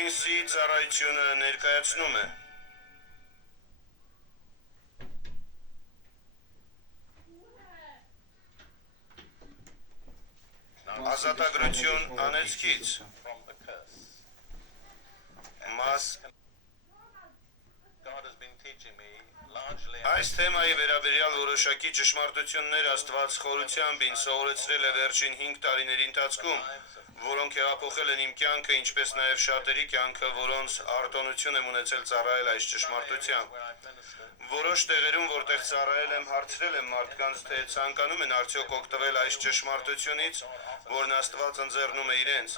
Պրինսի ծառայությունը ներկայացնում է։ Ազատագրություն անեծքից։ Մաս Այս թեմայի վերաբերյալ որոշակի ճշմարտություններ Աստված խորությամբ ինձ սովորեցրել է վերջին 5 տարիների ընթացքում, որոնք հեղափոխել են իմ կյանքը, ինչպես նաև շատերի կյանքը, որոնց արտոնություն եմ ունեցել ծառայել այս ճշմարտությամբ։ Որոշ տեղերում, որտեղ ծառայել եմ, հարցրել եմ մարդկանց, թե ցանկանում են արդյոք օգտվել այս ճշմարտությունից, որն Աստված ընձեռնում է իրենց։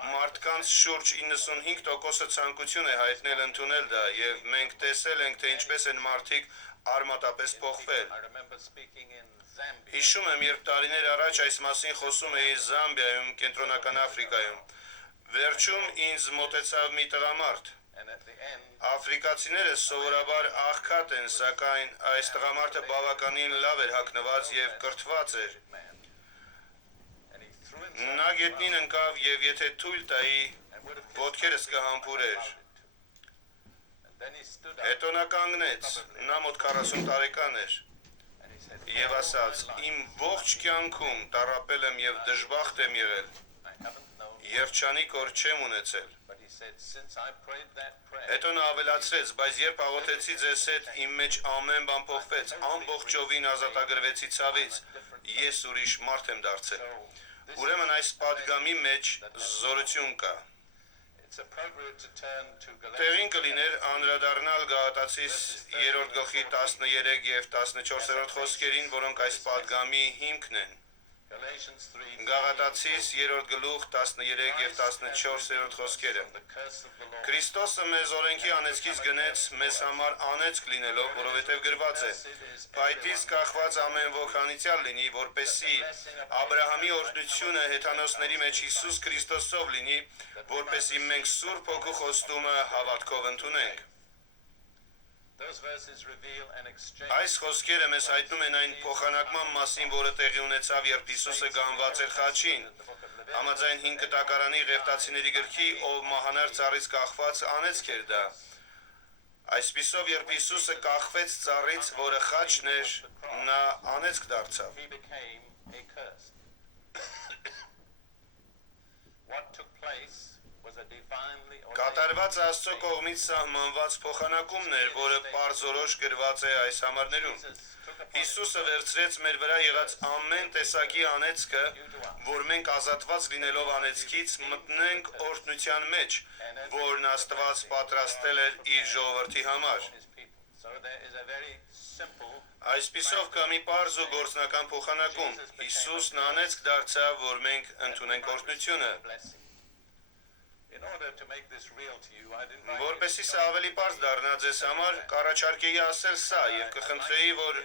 Մարդկանց շուրջ 95%-ը ցանկություն է հայտնել ընդունել դա, եւ մենք տեսել ենք, թե ինչպես են մարդիկ արմատապես փոխվել։ Հիշում եմ, երբ տարիներ առաջ այս մասին խոսում էի Զամբիայում, Կենտրոնական Աֆրիկայում։ Վերջում ինձ մոտեցավ մի տղամարդ։ Աֆրիկացիները սովորաբար աղքատ են, սակայն այս տղամարդը բավականին լավ էր հագնված եւ կրթված էր։ Նա գետնին ընկավ եւ եթե թույլ տայի, ոտքերս կհամբուրեր։ Հետո նա կանգնեց, նա մոտ 40 տարեկան էր, եւ ասաց. «Իմ ողջ կյանքում տառապել եմ եւ դժբախտ եմ եղել, երջանիկ օր չեմ ունեցել»։ Հետո նա ավելացրեց. «Բայց երբ աղոթեցի ձեզ հետ, իմ մեջ ամեն բան փոխվեց, ամբողջովին ազատագրվեցի ցավից, ես ուրիշ մարդ եմ դարձել»։ Ուրեմն այս պատգամի մեջ զորություն կա։ Տեղին կլիներ անդրադառնալ Գաղատացիս 3:13 եւ 14 խոսքերին, որոնք այս պատգամի հիմքն են։ Գաղատացիս 3:13 եւ 14 խոսքերը։ Քրիստոսը մեզ օրենքի անեծքից գնեց, մեզ համար անեծք լինելով, որովհետև գրված է. «Փայտից կախված ամեն ոք անիծյալ լինի, որպեսզի Աբրահամի օրհնությունը հեթանոսների մեջ Հիսուս Քրիստոսով լինի, որպեսզի մենք Սուրբ Հոգու խոստումը հավատքով ընդունենք»։ Այս խոսքերը մեզ հայտնում են այն փոխանակման մասին, որը տեղի ունեցավ, երբ Հիսուսը գանված էր խաչին։ Համաձայն 5 կտակարանի Ղևտացիների գրքի, ով մահանար ծառից կախված, անեծք էր դա։ Այսպիսով, երբ Հիսուսը կախվեց ծառից, որը խաչն էր, նա անեծք դարձավ։ Կատարված Աստծո կողմից սահմանված փոխանակումն էր, որը պարզորոշ գրված է այս համարներում։ Հիսուսը վերցրեց մեր վրա եղած ամեն տեսակի անեծքը, որ մենք ազատված լինելով անեծքից մտնենք օրհնության մեջ, որն Աստված պատրաստել էր իր ժողովրդի համար։ Այսպիսով կա մի պարզ ու գործնական փոխանակում։ Հիսուսն անեծք դարձավ, որ մենք ընդունենք օրհնությունը։ Որպեսզի սա ավելի պարզ դառնա ձեզ համար, կառաջարկեի ասել սա եւ կխնդրեի, որ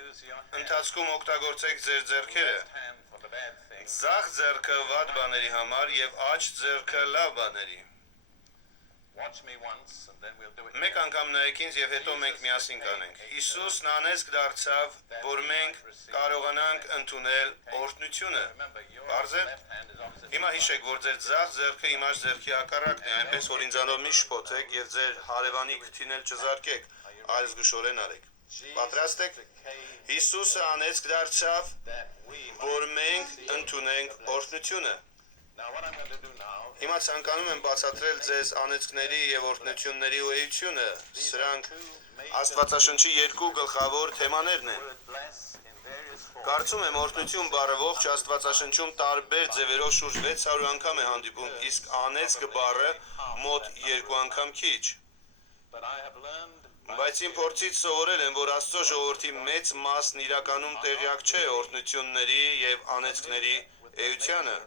ընթացքում օգտագործեք ձեր ձեռքերը։ Ձախ ձեռքը վատ բաների համար եւ աջ ձեռքը լավ բաների։ Մեկ անգամ նայեք ինձ եւ հետո մենք միասին կանենք։ Հիսուսն անեծք դարձավ, որ մենք կարողանանք ընդունել օրհնությունը։ Պարզ է։ Հիմա հիշեք, որ ձեր ձախ ձեռքը իմ աջ ձեռքի հակառակն է, այնպես որ ինձանով մի շփոթեք եւ ձեր հարևանի քթին էլ չզարկեք, այլ զգուշորեն արեք։ Պատրաստ եք։ Հիսուսը անեծք դարձավ, որ մենք ընդունենք օրհնությունը։ Հիմա ցանկանում եմ բացատրել ձեզ անեծքների եւ օրհնությունների ուղղությունը։ Սրանք Աստվածաշնչի երկու գլխավոր թեմաներն են։ Կարծում եմ օրհնություն բառը ողջ Աստվածաշնչում տարբեր ձևերով շուրջ 600 անգամ է հանդիպում, իսկ անեծք բառը մոտ 2 անգամ քիչ։ Բայց իմ փորձից սովորել եմ, որ Աստծո ժողովրդի մեծ մասն իրականում տեղյակ չէ օրհնությունների եւ անեծքների էությանը։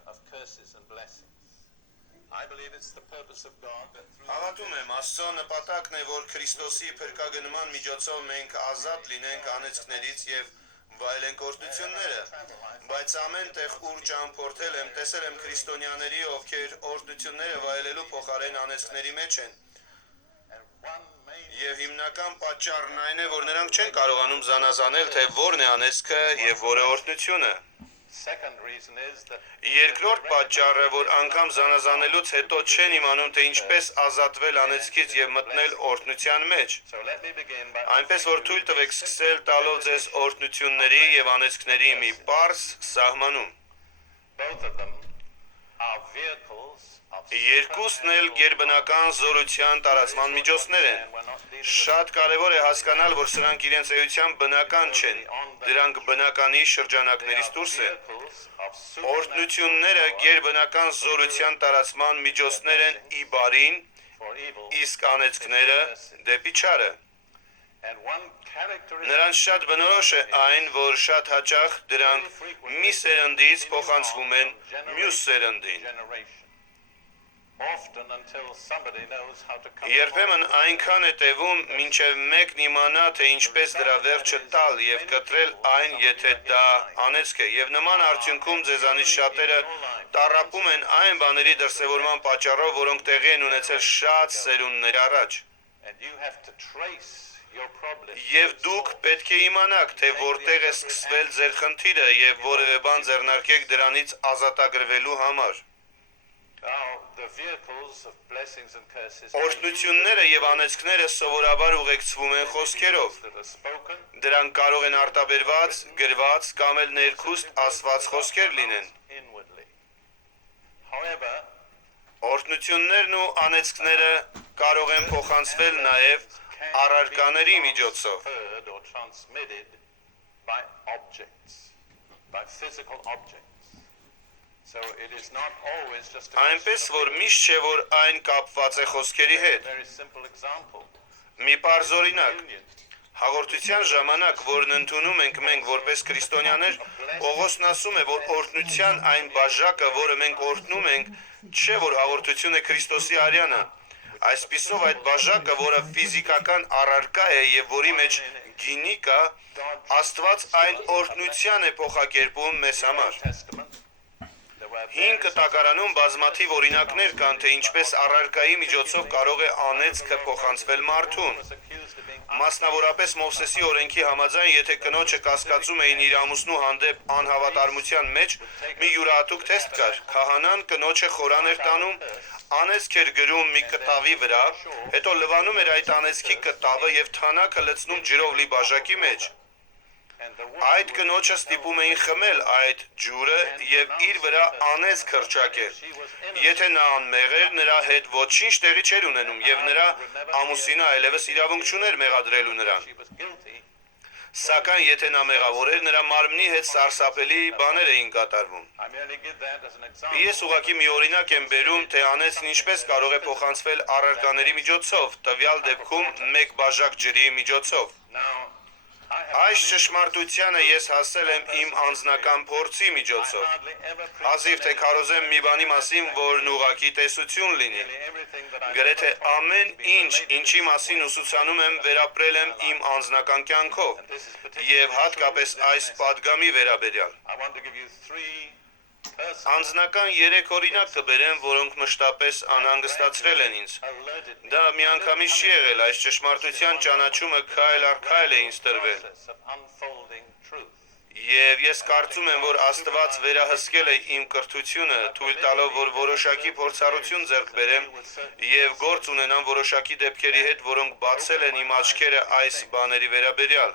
Հավատում եմ, Աստծո նպատակն է, որ Քրիստոսի փրկագնման միջոցով մենք ազատ լինենք անեծքներից եւ վայելենք օրհնությունները, բայց ամեն տեղ ուր ճամփորդել եմ, տեսել եմ քրիստոնյաների, ովքեր օրհնությունները վայելելու փոխարեն անեծքների մեջ են։ Եվ հիմնական պատճառն այն է, որ նրանք չեն կարողանում զանազանել, թե որն է անեծքը եւ որը օրհնությունը։ Երկրորդ պատճառը, որ անգամ զանազանելուց հետո չեն իմանում, թե ինչպես ազատվել անեծքից եւ մտնել օրհնության մեջ։ Այնպես որ թույլ տվեք սկսել տալով ձեզ օրհնությունների եւ անեծքների մի պարզ սահմանում։ Երկուսն էլ գերբնական զորության տարածման միջոցներ են։ Շատ կարևոր է հասկանալ, որ սրանք իրենց էությամբ բնական չեն, դրանք բնականի շրջանակներից դուրս են։ Օրհնությունները գերբնական զորության տարածման միջոցներ են ի բարին, իսկ անեծքները դեպի չարը։ Նրանց շատ բնորոշ է այն, որ շատ հաճախ դրանք մի սերնդից փոխանցվում են մյուս սերնդին։ Երբեմն այնքան է տևում, մինչև մեկն իմանա, թե ինչպես դրա վերջը տալ եւ կտրել այն, եթե դա անեծք է, եւ նման արդյունքում ձեզանից շատերը տառապում են այն բաների դրսևորման պատճառով, որոնք տեղի են ունեցել շատ սերունդներ առաջ։ Եվ դուք պետք է իմանաք, թե որտեղ է սկսվել ձեր խնդիրը եւ որևէ բան ձեռնարկեք դրանից ազատագրվելու համար։ Օրհնությունները եւ անեծքները սովորաբար ուղեկցվում են խոսքերով։ Դրանք կարող են արտաբերված, գրված կամ էլ ներքուստ ասված խոսքեր լինեն։ Օրհնություններն ու անեծքները կարող են փոխանցվել նաեւ առարկաների միջոցով։ Այնպես որ միշտ չէ, որ այն կապված է խոսքերի հետ։ Մի պարզ օրինակ։ Հաղորդության ժամանակ, որն ընդունում ենք մենք որպես քրիստոնյաներ, Պողոսն ասում է, որ օրհնության այն բաժակը, որը մենք օրհնում ենք, չէ, որ հաղորդություն է Քրիստոսի արյանը։ Այսպիսով այդ բաժակը, որը ֆիզիկական առարկա է եւ որի մեջ գինի կա, Աստված այն օրհնության է փոխակերպում մեզ համար։ Հին կտակարանում բազմաթիվ օրինակներ կան, թե ինչպես առարկայի միջոցով կարող է անեծքը փոխանցվել մարդուն։ Մասնավորապես Մովսեսի օրենքի համաձայն, եթե կնոջը կասկածում էին իր ամուսնու հանդեպ անհավատարմության մեջ, մի յուրահատուկ թեստ կար։ Քահանան կնոջը խորան էր տանում, անեծք էր գրում մի կտավի վրա, հետո լվանում էր այդ անեծքի կտավը եւ թանաքը լցնում ջրով լի բաժակի մեջ։ Այդ կնոջը ստիպում էին խմել այդ ջուրը եւ իր վրա անեծք հռչակել։ Եթե նա անմեղ էր, նրա հետ ոչինչ տեղի չէր ունենում եւ նրա ամուսինը այլևս իրավունք չուներ մեղադրելու նրան։ Սակայն եթե նա մեղավոր էր, նրա մարմնի հետ սարսափելի բաներ էին կատարվում։ Ես ուղղակի մի օրինակ եմ բերում, թե անեծքն ինչպես կարող է փոխանցվել առարկաների միջոցով, տվյալ դեպքում մեկ բաժակ ջրի միջոցով։ Այս ճշմարտությանը ես հասել եմ իմ անձնական փորձի միջոցով։ Հազիվ թե քարոզեմ մի բանի մասին, որն ուղղակի տեսություն լինի։ Գրեթե ամեն ինչ, ինչի մասին ուսուցանում եմ, վերապրել եմ իմ անձնական կյանքով եւ հատկապես այս պատգամի վերաբերյալ։ Անձնական 3 օրինակ կբերեմ, որոնք մշտապես անհանգստացրել են ինձ։ Դա միանգամից չի եղել, այս ճշմարտության ճանաչումը քայլ առ քայլ է ինձ տրվել։ Եվ ես կարծում եմ, որ Աստված վերահսկել է իմ կրթությունը, թույլ տալով, որ որոշակի փորձառություն ձեռք բերեմ եւ գործ ունենամ որոշակի դեպքերի հետ, որոնք բացել են իմ աչքերը այս բաների վերաբերյալ։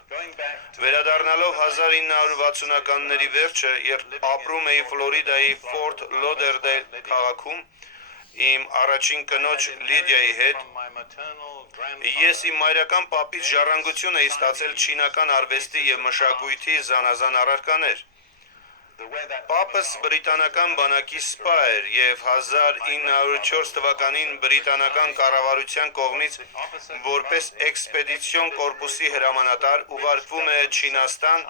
Վերադառնալով 1960-ականների վերջը, երբ ապրում էի Ֆլորիդայի Ֆորթ Լոդերդեյլ քաղաքում, իմ առաջին կնոջ Լիդիայի հետ, ես իմ մայրական պապից ժառանգություն էի ստացել չինական արվեստի եւ մշակույթի զանազան առարկաներ։ Պապս բրիտանական բանակի սպա էր եւ 1904 թվականին բրիտանական կառավարության կողմից որպես էքսպեդիցիոն կորպուսի հրամանատար ուղարկվում է Չինաստան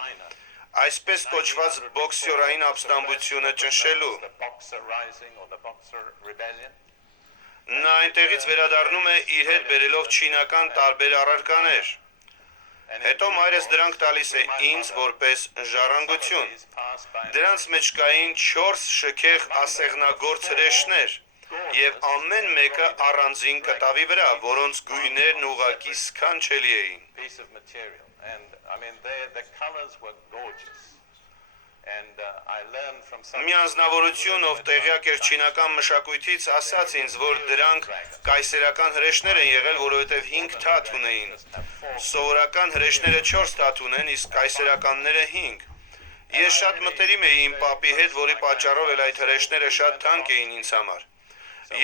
այսպես կոչված բոքսյորային ապստամբությունը ճնշելու։ Նա այնտեղից վերադառնում է իր հետ բերելով չինական տարբեր առարկաներ։ Հետո մայրս դրանք տալիս է ինձ որպես ժառանգություն։ Դրանց մեջ կային 4 շքեղ ասեղնագործ հրեշներ եւ ամեն մեկը առանձին կտավի վրա, որոնց գույներն ուղղակի սքանչելի էին։ Մի անձնավորություն, ով տեղյակ էր չինական մշակույթից, ասաց ինձ, որ դրանք կայսերական հրեշներ են եղել, որովհետև 5 թաթ ունեին։ Սովորական հրեշները 4 թաթ ունեն, իսկ կայսերականները 5։ Ես շատ մտերիմ էի իմ պապի հետ, որի պատճառով էլ այդ հրեշները շատ թանկ էին ինձ համար։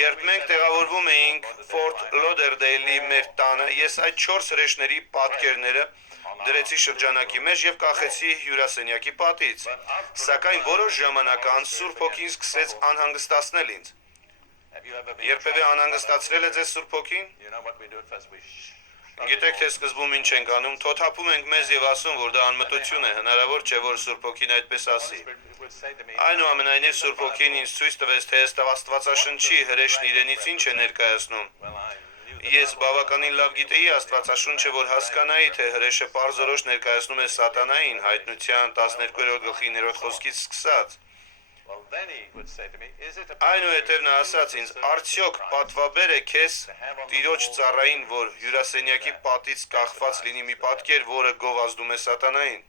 Երբ մենք տեղավորվում էինք Ֆորտ Լոդերդեյլի մեր տանը, ես այդ 4 հրեշների պատկերները դրեցի շրջանակի մեջ եւ կախեցի հյուրասենյակի պատից։ Սակայն որոշ ժամանակ անց Սուրբ Հոգին սկսեց անհանգստացնել ինձ։ Երբևէ անհանգստացրել է ձեզ Սուրբ Հոգին։ Գիտեք, թե սկզբում ինչ ենք անում, թոթափում ենք մեզ եւ ասում, որ դա անմտություն է, հնարավոր չէ, որ Սուրբ Հոգին այդպես ասի։ Այնուամենայնիվ Սուրբ Հոգին ինձ ցույց տվեց, թե ըստ Աստվածաշնչի հրեշն իրենից ինչ է ներկայացնում։ Ես բավականին լավ գիտեի Աստվածաշունչը, որ հասկանայի, թե հրեշը պարզորոշ ներկայացնում է սատանային, Հայտնության 12-րդ գլխի 9-րդ խոսքից սկսած։ Այնուհետև նա ասաց ինձ, արդյոք պատվաբեր է քեզ Տիրոջ ծառային, որ հյուրասենյակի պատից կախված լինի մի պատկեր, որը գովազդում է սատանային։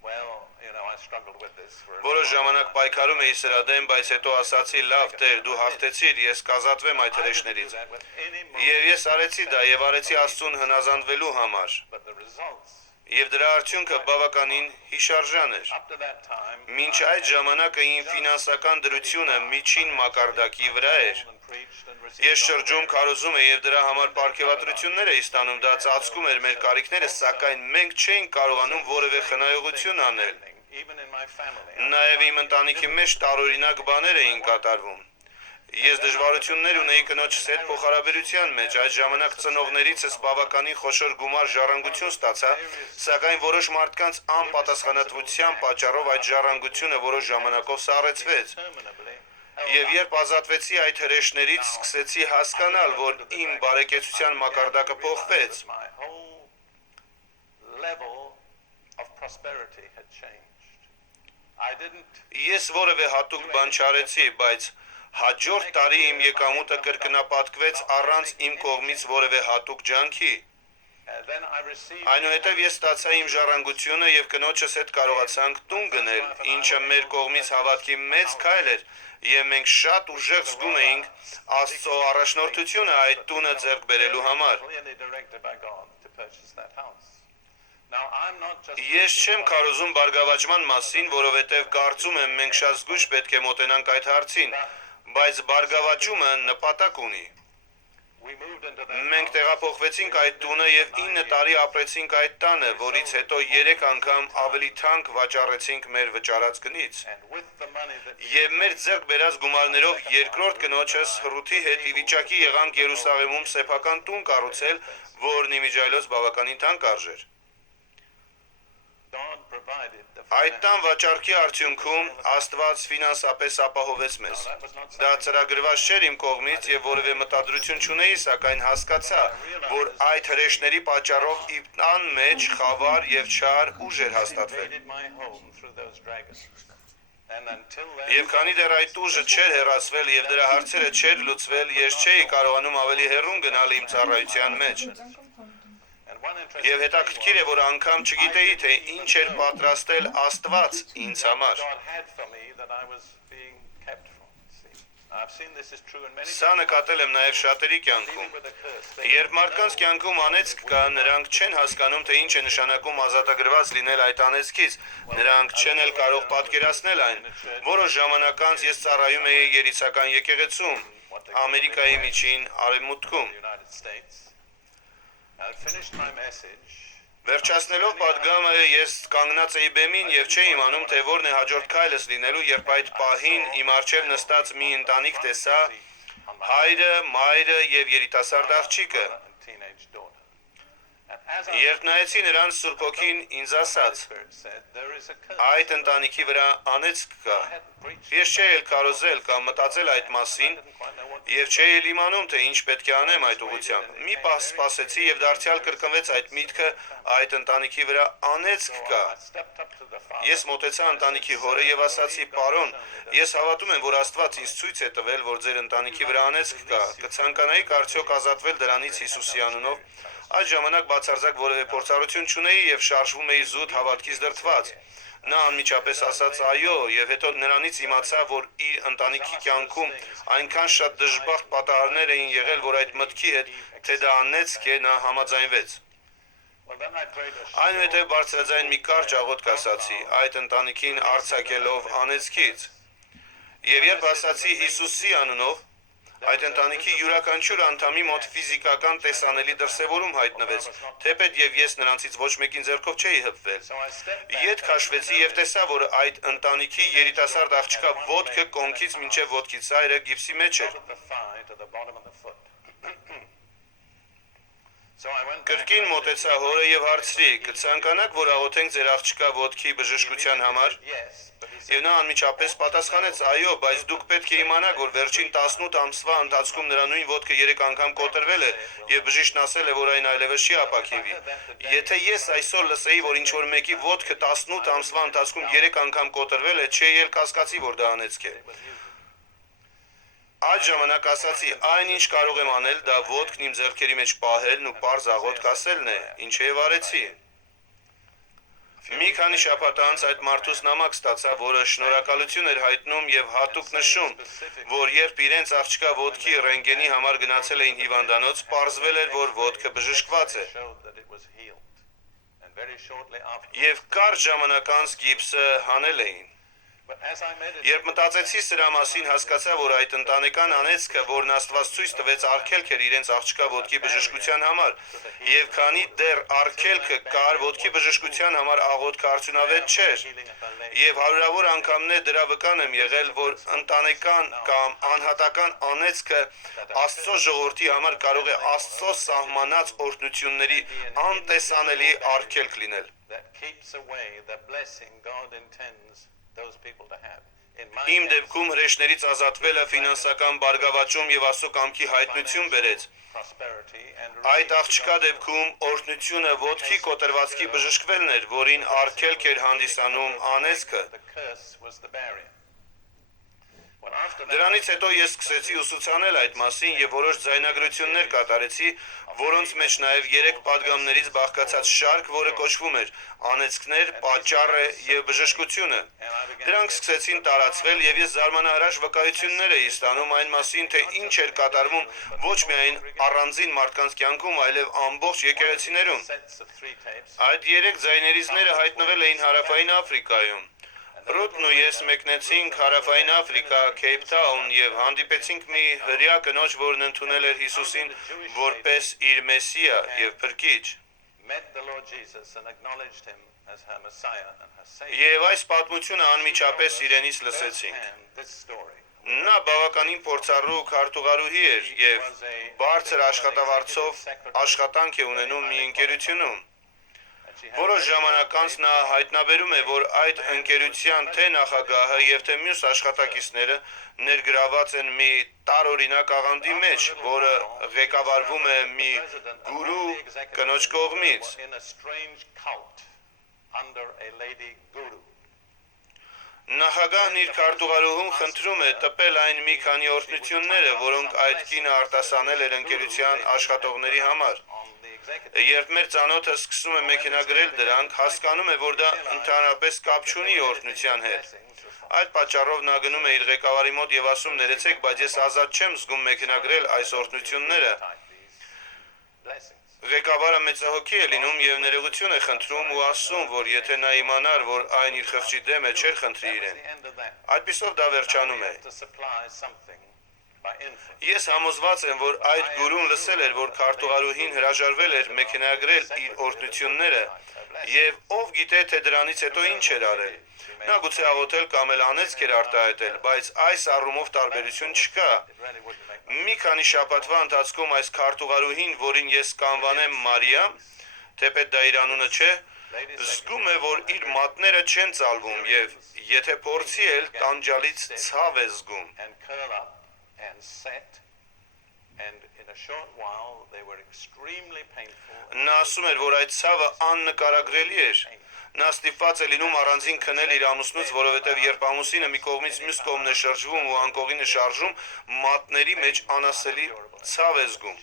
Որոշ ժամանակ պայքարում էի սրա դեմ, բայց հետո ասացի, լավ Տեր, դու հաղթեցիր, ես կազատվեմ այդ հրեշներից։ Եվ ես արեցի դա եւ արեցի Աստծուն հնազանդվելու համար։ Եվ դրա արդյունքը բավականին հիշարժան էր։ Մինչ այդ ժամանակը իմ ֆինանսական դրությունը միջին մակարդակի վրա էր։ Ես շրջում քարոզում եմ եւ դրա համար պարգևատրություններ էի ստանում, դա ծածկում էր մեր կարիքները, սակայն մենք չէինք կարողանում որևէ խնայողություն անել։ Նաեւ իմ ընտանիքի մեջ տարօրինակ բաներ էին կատարվում։ Ես դժվարություններ ունեի կնոջս հետ փոխհարաբերության մեջ, այդ ժամանակ ծնողներիցս բավականին խոշոր գումար ժառանգություն ստացա, սակայն որոշ մարդկանց անպատասխանատվության պատճառով այդ ժառանգությունը որոշ ժամանակով սառեցվեց։ Եվ երբ ազատվեցի այդ հրեշներից, սկսեցի հասկանալ, որ իմ բարեկեցության մակարդակը փոխվեց։ Ես որևէ հատուկ բան չարեցի, բայց հաջորդ տարի իմ եկամուտը կրկնապատկվեց առանց իմ կողմից որևէ հատուկ ջանքի։ Այնուհետև ես ստացա իմ ժառանգությունը եւ կնոջս հետ կարողացանք տուն գնել, ինչը մեր կողմից հավատքի մեծ քայլ էր, եւ մենք շատ ուժեղ զգում էինք Աստծո առաջնորդությունը այդ տունը ձեռք բերելու համար։ Ես չեմ քարոզում բարգավաճման մասին, որովհետև կարծում եմ մենք շատ զգույշ պետք է մոտենանք այդ հարցին, բայց բարգավաճումը նպատակ ունի։ Մենք տեղափոխվեցինք այդ տունը եւ 9 տարի ապրեցինք այդ տանը, որից հետո 3 անգամ ավելի թանկ վաճառեցինք մեր վճարած գնից։ Եվ մեր ձեռք բերած գումարներով երկրորդ կնոջս Հռութի հետ ի վիճակի եղանք Երուսաղեմում սեփական տուն կառուցել, որն իմիջիայլոց բավականին թանկ արժեր։ Այդ տան վաճառքի արդյունքում Աստված ֆինանսապես ապահովեց մեզ։ Դա ծրագրված չէր իմ կողմից եւ որևէ մտադրություն չունեի, սակայն հասկացա, որ այդ հրեշների պատճառով իմ տան մեջ խավար եւ չար ուժ էր հաստատվել։ Եվ քանի դեռ այդ ուժը չէր հեռացվել եւ դրա հարցերը չէր լուծվել, ես չէի կարողանում ավելի հեռուն գնալ իմ ծառայության մեջ։ Եվ հետաքրքիր է, որ անգամ չգիտեի, թե ինչ էր պատրաստել Աստված ինձ համար։ Սա նկատել եմ նաև շատերի կյանքում։ Երբ մարդկանց կյանքում անեծք կա, նրանք չեն հասկանում, թե ինչ է նշանակում ազատագրված լինել այդ անեծքից, նրանք չեն էլ կարող պատկերացնել այն։ Որոշ ժամանակ անց ես ծառայում էի երիցական եկեղեցում, Ամերիկայի միջին արևմուտքում։ Վերջացնելով պատգամը ես կանգնած էի բեմին եւ չէի իմանում, թե որն է հաջորդ քայլս լինելու, երբ այդ պահին իմ առջև նստած մի ընտանիք տեսա, հայրը, մայրը եւ երիտասարդ աղջիկը։ Երբ նայեցի նրանց, Սուրբ Հոգին ինձ ասաց. այդ ընտանիքի վրա անեծք կա։ Ես չէի էլ կարոզել կամ մտածել այդ մասին եւ չէի էլ իմանում, թե ինչ պետք է անեմ այդ ուղղությամբ։ Մի պահ սպասեցի եւ դարձյալ կրկնվեց այդ միտքը, այդ ընտանիքի վրա անեծք կա։ Ես մոտեցա ընտանիքի հորը եւ ասացի. «Պարոն, ես հավատում եմ, որ Աստված ինձ ցույց է տվել, որ ձեր ընտանիքի վրա անեծք կա։ Կցանկանայիք արդյոք ազատվել դրանից Հիսուսի անունով»։ Այդ ժամանակ բացարձակ որևէ փորձառություն չունեի եւ շարժվում էի զուտ հավատքից դրդված։ Նա անմիջապես ասաց այո, եւ հետո նրանից իմացա, որ իր ընտանիքի կյանքում այնքան շատ դժբախտ պատահարներ էին եղել, որ այդ մտքի հետ, թե դա անեծք է, նա համաձայնվեց։ Այնուհետև բարձրաձայն մի կարճ աղոթք ասացի, այդ ընտանիքին արձակելով անեծքից։ Եվ երբ ասացի Հիսուսի անունով, այդ ընտանիքի յուրաքանչյուր անդամի մոտ ֆիզիկական տեսանելի դրսևորում հայտնվեց, թեպետ եւ ես նրանցից ոչ մեկին ձեռքով չէի հպվել։ Ետ քաշվեցի եւ տեսա, որ այդ ընտանիքի երիտասարդ աղջկա ոտքը կոնքից մինչեւ ոտքի ծայրը գիպսի մեջ էր։ Կրկին մոտեցա հորը եւ հարցրի. «Կցանկանաք, որ աղոթենք ձեր աղջկա ոտքի բժշկության համար»։ Եվ նա անմիջապես պատասխանեց. «Այո, բայց դուք պետք է իմանաք, որ վերջին 18 ամսվա ընթացքում նրա նույն ոտքը 3 անգամ կոտրվել է եւ բժիշկն ասել է, որ այն այլևս չի ապակիվի։ Եթե ես այսօր լսեի, որ ինչ-որ մեկի ոտքը 18 ամսվա ընթացքում 3 անգամ կոտրվել է, չէի էլ կասկածի, որ դա անեծք է»։ Այդ ժամանակ ասացի. «Այն ինչ կարող եմ անել, դա ոտքն իմ ձեռքերի մեջ պահելն ու պարզ աղոթք ասելն է, ինչեւ արեցի»։ Մի քանի շաբաթ անց այդ մարդուս նամակ ստացա, որը շնորհակալություն էր հայտնում եւ հատուկ նշում, որ երբ իրենց աղջկա ոտքի ռենտգենի համար գնացել էին հիվանդանոց, պարզվել էր, որ ոտքը բժշկված է։ Եվ կարճ ժամանակ անց գիպսը հանել էին։ Երբ մտածեցի սրա մասին, հասկացա, որ այդ ընտանեկան անեծքը, որն Աստված ցույց տվեց, արգելք էր իրենց աղջկա ոտքի բժշկության համար, եւ քանի դեռ արգելքը կար, ոտքի բժշկության համար աղոթքը արդյունավետ չէր, եւ հարյուրավոր անգամներ դրա վկան եմ եղել, որ ընտանեկան կամ անհատական անեծքը Աստծո ժողովրդի համար կարող է Աստծո սահմանած օրհնությունների անտեսանելի արգելք լինել։ Իմ դեպքում հրեշներից ազատվելը ֆինանսական բարգավաճում եւ Աստծո կամքի հայտնություն բերեց։ Այդ աղջկա դեպքում օրհնությունը ոտքի կոտրվածքի բժշկվելն էր, որին արգելք էր հանդիսանում անեծքը։ Դրանից հետո ես սկսեցի ուսուցանել այդ մասին եւ որոշ ձայնագրություններ կատարեցի, որոնց մեջ նաեւ 3 պատգամներից բաղկացած շարք, որը կոչվում էր «Անեծքներ, պատճառը եւ բժշկությունը»։ Դրանք սկսեցին տարածվել եւ ես զարմանահրաշ վկայություններ էի ստանում այն մասին, թե ինչ էր կատարվում ոչ միայն առանձին մարդկանց կյանքում, այլև ամբողջ եկեղեցիներում։ Այդ 3 ձայներիզները հայտնվել էին Հարավային Աֆրիկայում։ Ռութն ու ես մեկնեցինք Հարավային Աֆրիկա, Քեյփթաուն եւ հանդիպեցինք մի հրեա կնոջ, որն ընդունել էր Հիսուսին որպես իր Մեսիա եւ Փրկիչ։ Եվ այս պատմությունը անմիջապես իրենից լսեցինք։ Նա բավականին փորձառու քարտուղարուհի էր եւ բարձր աշխատավարձով աշխատանք է ունենում մի ընկերությունում։ Որոշ ժամանակ անց նա հայտնաբերում է, որ այդ ընկերության թե նախագահը եւ թե մյուս աշխատակիցները ներգրաված են մի տարօրինակ աղանդի մեջ, որը ղեկավարվում է մի գուրու կնոջ կողմից։ Նախագահն իր քարտուղարուհուն խնդրում է տպել այն մի քանի օրհնությունները, որոնք այդ կինը արտասանել էր ընկերության աշխատողների համար։ Երբ մեր ծանոթը սկսում է մեքենագրել դրանք, հասկանում է, որ դա ընդհանրապես կապ չունի օրհնության հետ։ Այդ պատճառով նա գնում է իր ղեկավարի մոտ եւ ասում. «Ներեցեք, բայց ես ազատ չեմ զգում մեքենագրել այս օրհնությունները»։ Ղեկավարը մեծահոգի է լինում եւ ներողություն է խնդրում ու ասում, որ եթե նա իմանար, որ այն իր խղճի դեմ է, չէր խնդրի իրեն։ Այդպիսով դա վերջանում է։ Ես համոզված եմ, որ այդ գուրուն լսել էր, որ քարտուղարուհին հրաժարվել էր մեքենագրել իր օրհնությունները եւ ով գիտե, թե դրանից հետո ինչ էր արել։ Նա գուցե աղոթել կամ էլ անեծք էր արտահայտել, բայց այս առումով տարբերություն չկա։ Մի քանի շաբաթվա ընթացքում այս քարտուղարուհին, որին ես կանվանեմ Մարիա, թեպետ դա իր անունը չէ, զգում է, որ իր մատները չեն ծալվում եւ եթե փորձի էլ տանջալից ցավ է զգում։ Նա ասում էր, որ այդ ցավը աննկարագրելի էր։ Նա ստիպված է լինում առանձին քնել իր ամուսնուց, որովհետև երբ ամուսինը մի կողմից մյուս կողմն է շրջվում ու անկողինը շարժում, մատների մեջ անասելի ցավ է զգում։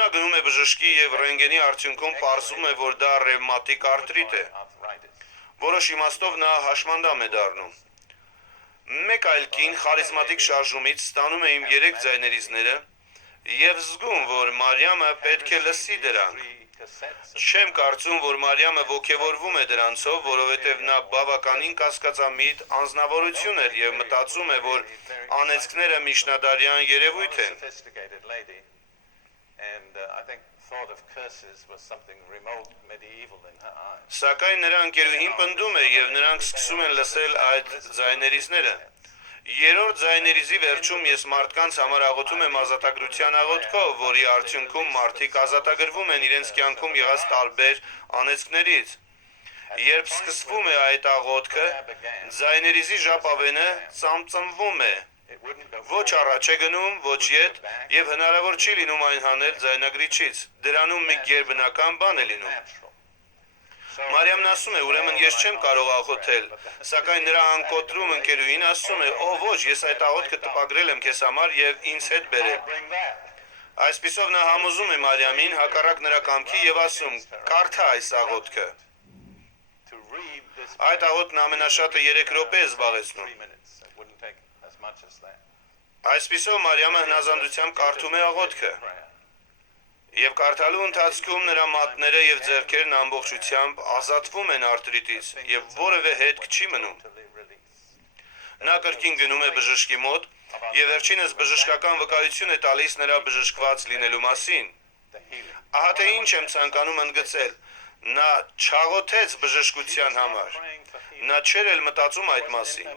Նա գնում է բժշկի եւ ռենտգենի արդյունքում պարզվում է, որ դա ռևմատիկ արտրիտ է։ Որոշ իմաստով նա հաշմանդամ է դառնում։ Մեկ այլ կին խարիզմատիկ շարժումից ստանում է իմ 3 ձայներիզները եւ զգում, որ Մարիամը պետք է լսի դրանք։ Չեմ կարծում, որ Մարիամը ոգևորվում է դրանցով, որովհետև նա բավականին կասկածամիտ անձնավորություն էր եւ մտածում է, որ անեծքները միջնադարյան երևույթ են։ Սակայն նրա ընկերուհին պնդում է եւ նրանք սկսում են լսել այդ ձայներիզները։ Երրորդ ձայներիզի վերջում ես մարդկանց համար աղոթում եմ ազատագրության աղոթքով, որի արդյունքում մարդիկ ազատագրվում են իրենց կյանքում եղած տարբեր անեծքներից։ Երբ սկսվում է այդ աղոթքը, ձայներիզի ժապավենը ծամծմվում է։ Ոչ առաջ է գնում, ոչ ետ, եւ հնարավոր չի լինում այն հանել ձայնագրիչից։ Դրանում մի գերբնական բան է լինում։ Մարիամն ասում է, ուրեմն ես չեմ կարող աղոթել, սակայն նրա անկոտրում ընկերուհին ասում է, «Ո ոչ, ես այդ աղոթքը տպագրել եմ քեզ համար եւ ինձ հետ բերել»։ Այսպիսով նա համոզում է Մարիամին հակառակ նրա կամքի եւ ասում, «Կարդա այս աղոթքը»։ Այդ աղոթքն ամենաշատը 3 րոպե է զբաղեցնում։ Այսպիսով Մարիամը հնազանդությամբ կարդում է աղոթքը։ Եվ կարդալու ընթացքում նրա մատները եւ ձեռքերն ամբողջությամբ ազատվում են արթրիտից եւ որևէ հետք չի մնում։ Նա կրկին գնում է բժշկի մոտ եւ վերջինս բժշկական վկայություն է տալիս նրա բժշկված լինելու մասին։ Ահա թե ինչ եմ ցանկանում ընդգծել։ Նա չաղոթեց բժշկության համար։ Նա չէր էլ մտածում այդ մասին։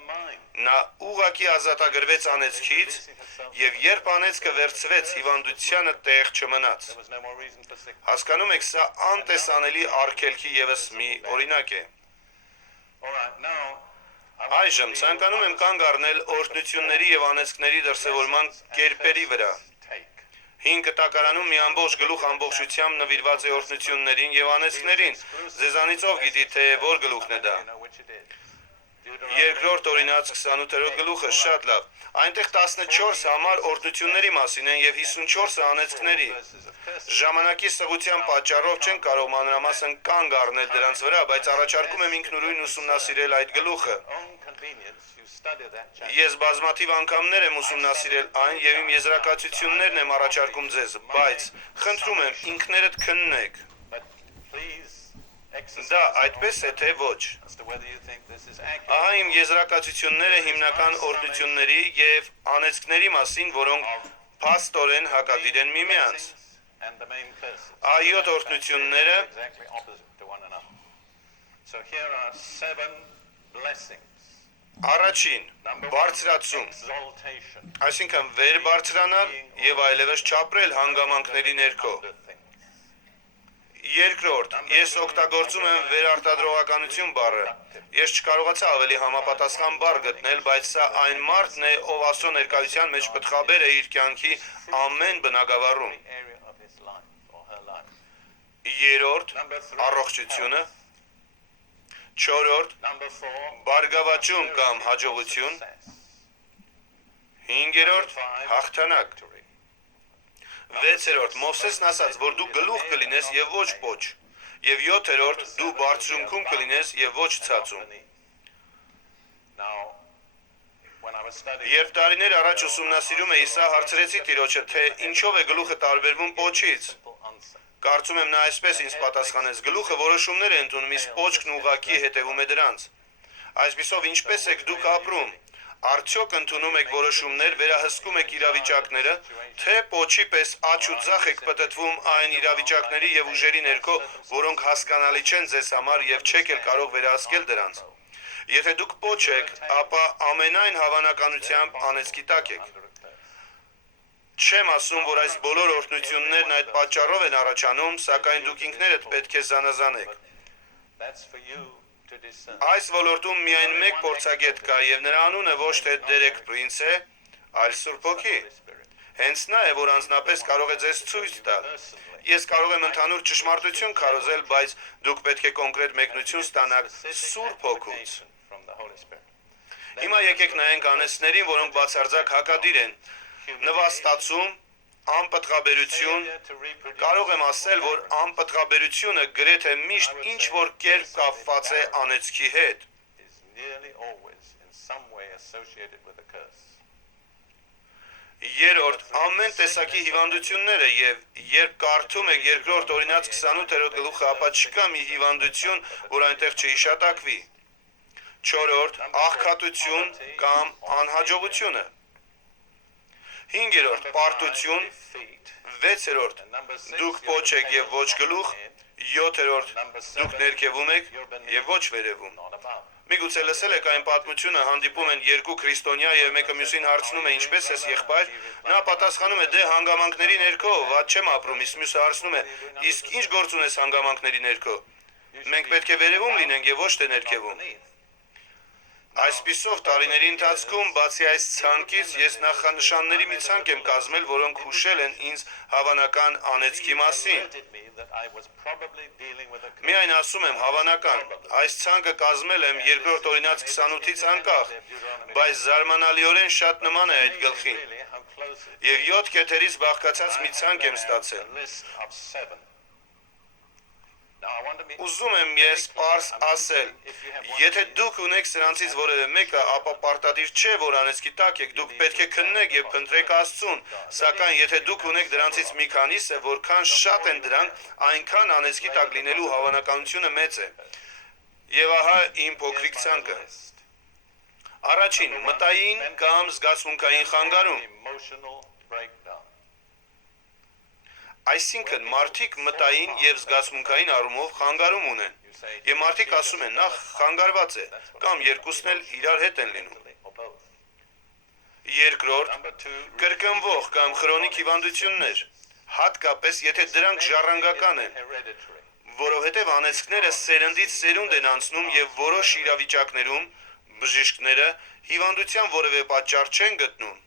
Նա ուղղակի ազատագրվեց անեծքից եւ երբ անեծքը վերցվեց, հիվանդությանը տեղ չմնաց։ Հասկանում եք, սա անտեսանելի արգելքի եւս մի օրինակ է։ Այժմ ցանկանում եմ կանգ առնել օրհնությունների եւ անեծքների դրսեւորման կերպերի վրա։ 5 կտակարանում մի ամբողջ գլուխ ամբողջությամբ նվիրված է օրհնություններին եւ անեծքներին։ Ձեզանից ով գիտի, թե որ գլուխն է դա։ Երկրորդ օրինաց 28-րդ գլուխը շատ լավ։ Այնտեղ 14 համար օրհնությունների մասին են եւ 54-ը անեծքների։ Ժամանակի սղության պատճառով չեն կարող մանրամասն կանգ առնել դրանց վրա, բայց առաջարկում եմ ինքնուրույն ուսումնասիրել այդ գլուխը։ Ես բազմաթիվ անգամներ եմ ուսումնասիրել այն եւ իմ եզրակացություններն եմ առաջարկում ձեզ, բայց խնդրում եմ ինքներդ քննեք։ Դա այդպես է թե ոչ։ Ահա իմ եզրակացությունները հիմնական օրհնությունների եւ անեծքների մասին, որոնք փաստորեն հակադիր են միմյանց։ Այոտ օրհնությունները Առաջին, բարձրացում, այսինքն վեր բարձրանալ եւ այլևս չապրել հանգամանքների ներքո։ Երկրորդ, ես օգտագործում եմ վերարտադրողականություն բառը։ Ես չկարողացա ավելի համապատասխան բառ գտնել, բայց սա այն մարդն է, ով Աստծո ներկայության մեջ պտղաբեր է իր կյանքի ամեն բնագավառում։ Երրորդ, առողջությունը։ Չորրորդ, բարգավաճում կամ հաջողություն։ Հինգերորդ, հաղթանակ։ Վեցերորդ, Մովսեսն ասաց, որ դու գլուխ կլինես եւ ոչ պոչ։ Եվ 7-րդ, դու բարձրունքում կլինես եւ ոչ ցածում։ Երբ տարիներ առաջ ուսումնասիրում էի, սա հարցրեցի Տիրոջը, թե ինչով է գլուխը տարբերվում պոչից։ Կարծում եմ նա այսպես ինձ պատասխանեց. գլուխը որոշումներ է ընդունում, իսկ պոչքն ուղղակի հետևում է դրանց։ Այսպիսով ինչպես եք դուք ապրում։ Արդյոք ընդունում եք որոշումներ, վերահսկում եք իրավիճակները, թե պոչի պես աջ ու ձախ եք պտտվում այն իրավիճակների եւ ուժերի ներքո, որոնք հասկանալի չեն ձեզ համար եւ չեք էլ կարող վերահսկել դրանց։ Եթե դուք պոչ եք, ապա ամենայն հավանականությամբ անեծքի տակ եք։ Չեմ ասում, որ այս բոլոր օրհնություններն այդ պատճառով են առաջանում, սակայն դուք ինքներդ պետք է զանազանեք։ Այս ոլորտում միայն մեկ փորձագետ կա եւ նրա անունը ոչ թե Դերեկ Պրինց է, այլ Սուրբ Հոգի։ Հենց նա է, որ անձնապես կարող է ձեզ ցույց տալ։ Ես կարող եմ ընդհանուր ճշմարտություն քարոզել, բայց դուք պետք է կոնկրետ մեկնություն ստանաք Սուրբ Հոգուց։ Հիմա եկեք նայենք անեծքներին, որոնք բացարձակ հակադիր են։ Նվաստացում, անպտղաբերություն, կարող եմ ասել, որ անպտղաբերությունը գրեթե միշտ ինչ-որ կերպ կապված է անեծքի հետ։ Երրորդ, ամեն տեսակի հիվանդությունները եւ երբ կարդում եք երկրորդ օրինաց 28-րդ գլուխը, ապա չկա մի հիվանդություն, որ այնտեղ չհիշատակվի։ Չորրորդ, աղքատություն կամ անհաջողությունը։ Հինգերորդ, պարտություն։ Վեցերորդ, դուք պոչ եք եւ ոչ գլուխ։ Յոթերորդ, դուք ներքևում եք եւ ոչ վերևում։ Միգուցե լսել եք այն պատմությունը, հանդիպում են երկու քրիստոնյա եւ մեկը մյուսին հարցնում է ինչպես ես եղբայր, նա պատասխանում է դե հանգամանքների ներքո, ված չեմ ապրում, իսկ մյուսը հարցնում է իսկ ինչ գործ ունես հանգամանքների ներքո։ Մենք պետք է վերևում լինենք եւ ոչ թե ներքևում։ Այսպիսով տարիների ընթացքում բացի այս ցանկից ես նախանշանների մի ցանկ եմ կազմել, որոնք հուշել են ինձ հավանական անեծքի մասին։ Միայն ասում եմ հավանական, այս ցանկը կազմել եմ երկրորդ օրինաց 28-ից անկախ, բայց զարմանալիորեն շատ նման է այդ գլխին։ Եվ 7 կեթերից բաղկացած մի ցանկ եմ ստացել։ Ուզում եմ ես պարզ ասել, եթե դուք ունեք սրանցից որևէ մեկը, ապա պարտադիր չէ, որ անեծքի տակ եք, դուք պետք է քննեք եւ փնտրեք Աստծուն, սակայն եթե դուք ունեք դրանցից մի քանիսը, որքան շատ են դրանք, այնքան անեծքի տակ լինելու հավանականությունը մեծ է։ Եվ ահա իմ փոքրիկ ցանկը։ Առաջին, մտային կամ զգացմունքային խանգարում։ Այսինքն մարդիկ մտային եւ զգացմունքային առումով խանգարում ունեն։ Եվ մարդիկ ասում են, նախ խանգարված է, կամ երկուսն էլ իրար հետ են լինում։ Երկրորդ, կրկնվող կամ քրոնիկ հիվանդություններ, հատկապես եթե դրանք ժառանգական են, որովհետև անեծքները սերնդից սերունդ են անցնում եւ որոշ իրավիճակներում բժիշկները հիվանդության որևէ պատճառ չեն գտնում։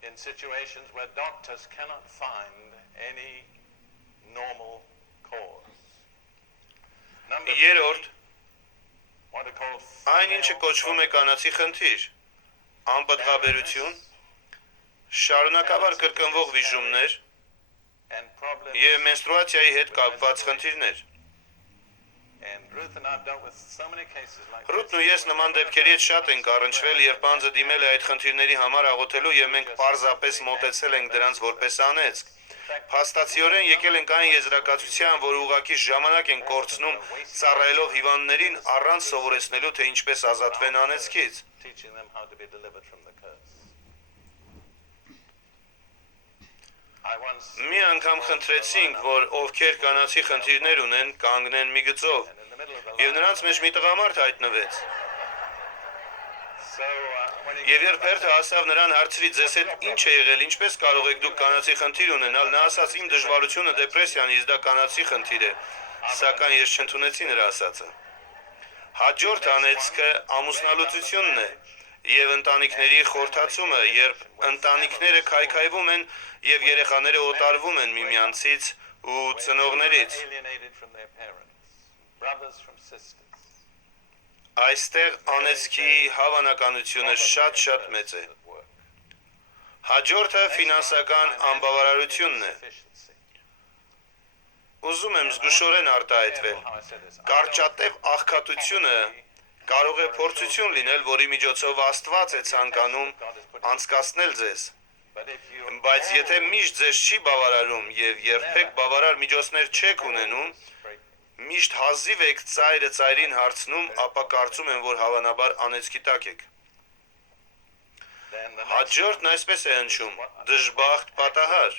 In situations where doctors cannot find any normal cause. Երրորդ, այն ինչը կոչվում է կանացի խնդիր, անպտղաբերություն, շարունակաբար կրկնվող վիժումներ եւ մենստրուացիայի հետ կապված խնդիրներ։ Ռութն ու ես նման դեպքերի հետ շատ ենք առնչվել, երբ անձը դիմել է այդ խնդիրների համար աղոթելու եւ մենք պարզապես մոտեցել ենք դրանց որպես անեծք։ Փաստացիորեն եկել ենք այն եզրակացության, որ ուղղակի ժամանակ են կորցնում ծառայելով հիվանդներին առանց սովորեցնելու, թե ինչպես ազատվեն անեծքից։ Մի անգամ խնդրեցինք, որ ովքեր կանացի խնդիրներ ունեն, կանգնեն մի գծով, եւ նրանց մեջ մի տղամարդ հայտնվեց։ Եվ երբ հերթը հասավ նրան հարցրի, ձեզ հետ ինչ է եղել, ինչպես կարող եք դուք կանացի խնդիր ունենալ, նա ասաց, իմ դժվարությունը դեպրեսիան, իսկ դա կանացի խնդիր է, սակայն ես չընդունեցի նրա ասածը։ Հաջորդ անեծքը ամուսնալուծությունն է եւ ընտանիքների խորհրդացումը, երբ ընտանիքները քայքայվում են եւ երեխաները օտարվում են միմյանցից ու ծնողներից։ Այստեղ անեծքի հավանականությունը շատ մեծ է։ Հաջորդը ֆինանսական անբավարարությունն է։ Ուզում եմ զգուշորեն արտահայտվել։ Կարճատև աղքատությունը կարող է փորձություն լինել, որի միջոցով Աստված է ցանկանում անցկացնել ձեզ։ Բայց եթե միշտ ձեզ չի բավարարում եւ երբեք բավարար միջոցներ չեք ունենում, միշտ հազիվ եք ծայրը ծայրին հարցնում, ապա կարծում եմ, որ հավանաբար անեծքի տակ եք։ Հաջորդն այսպես է հնչում. դժբախտ պատահար։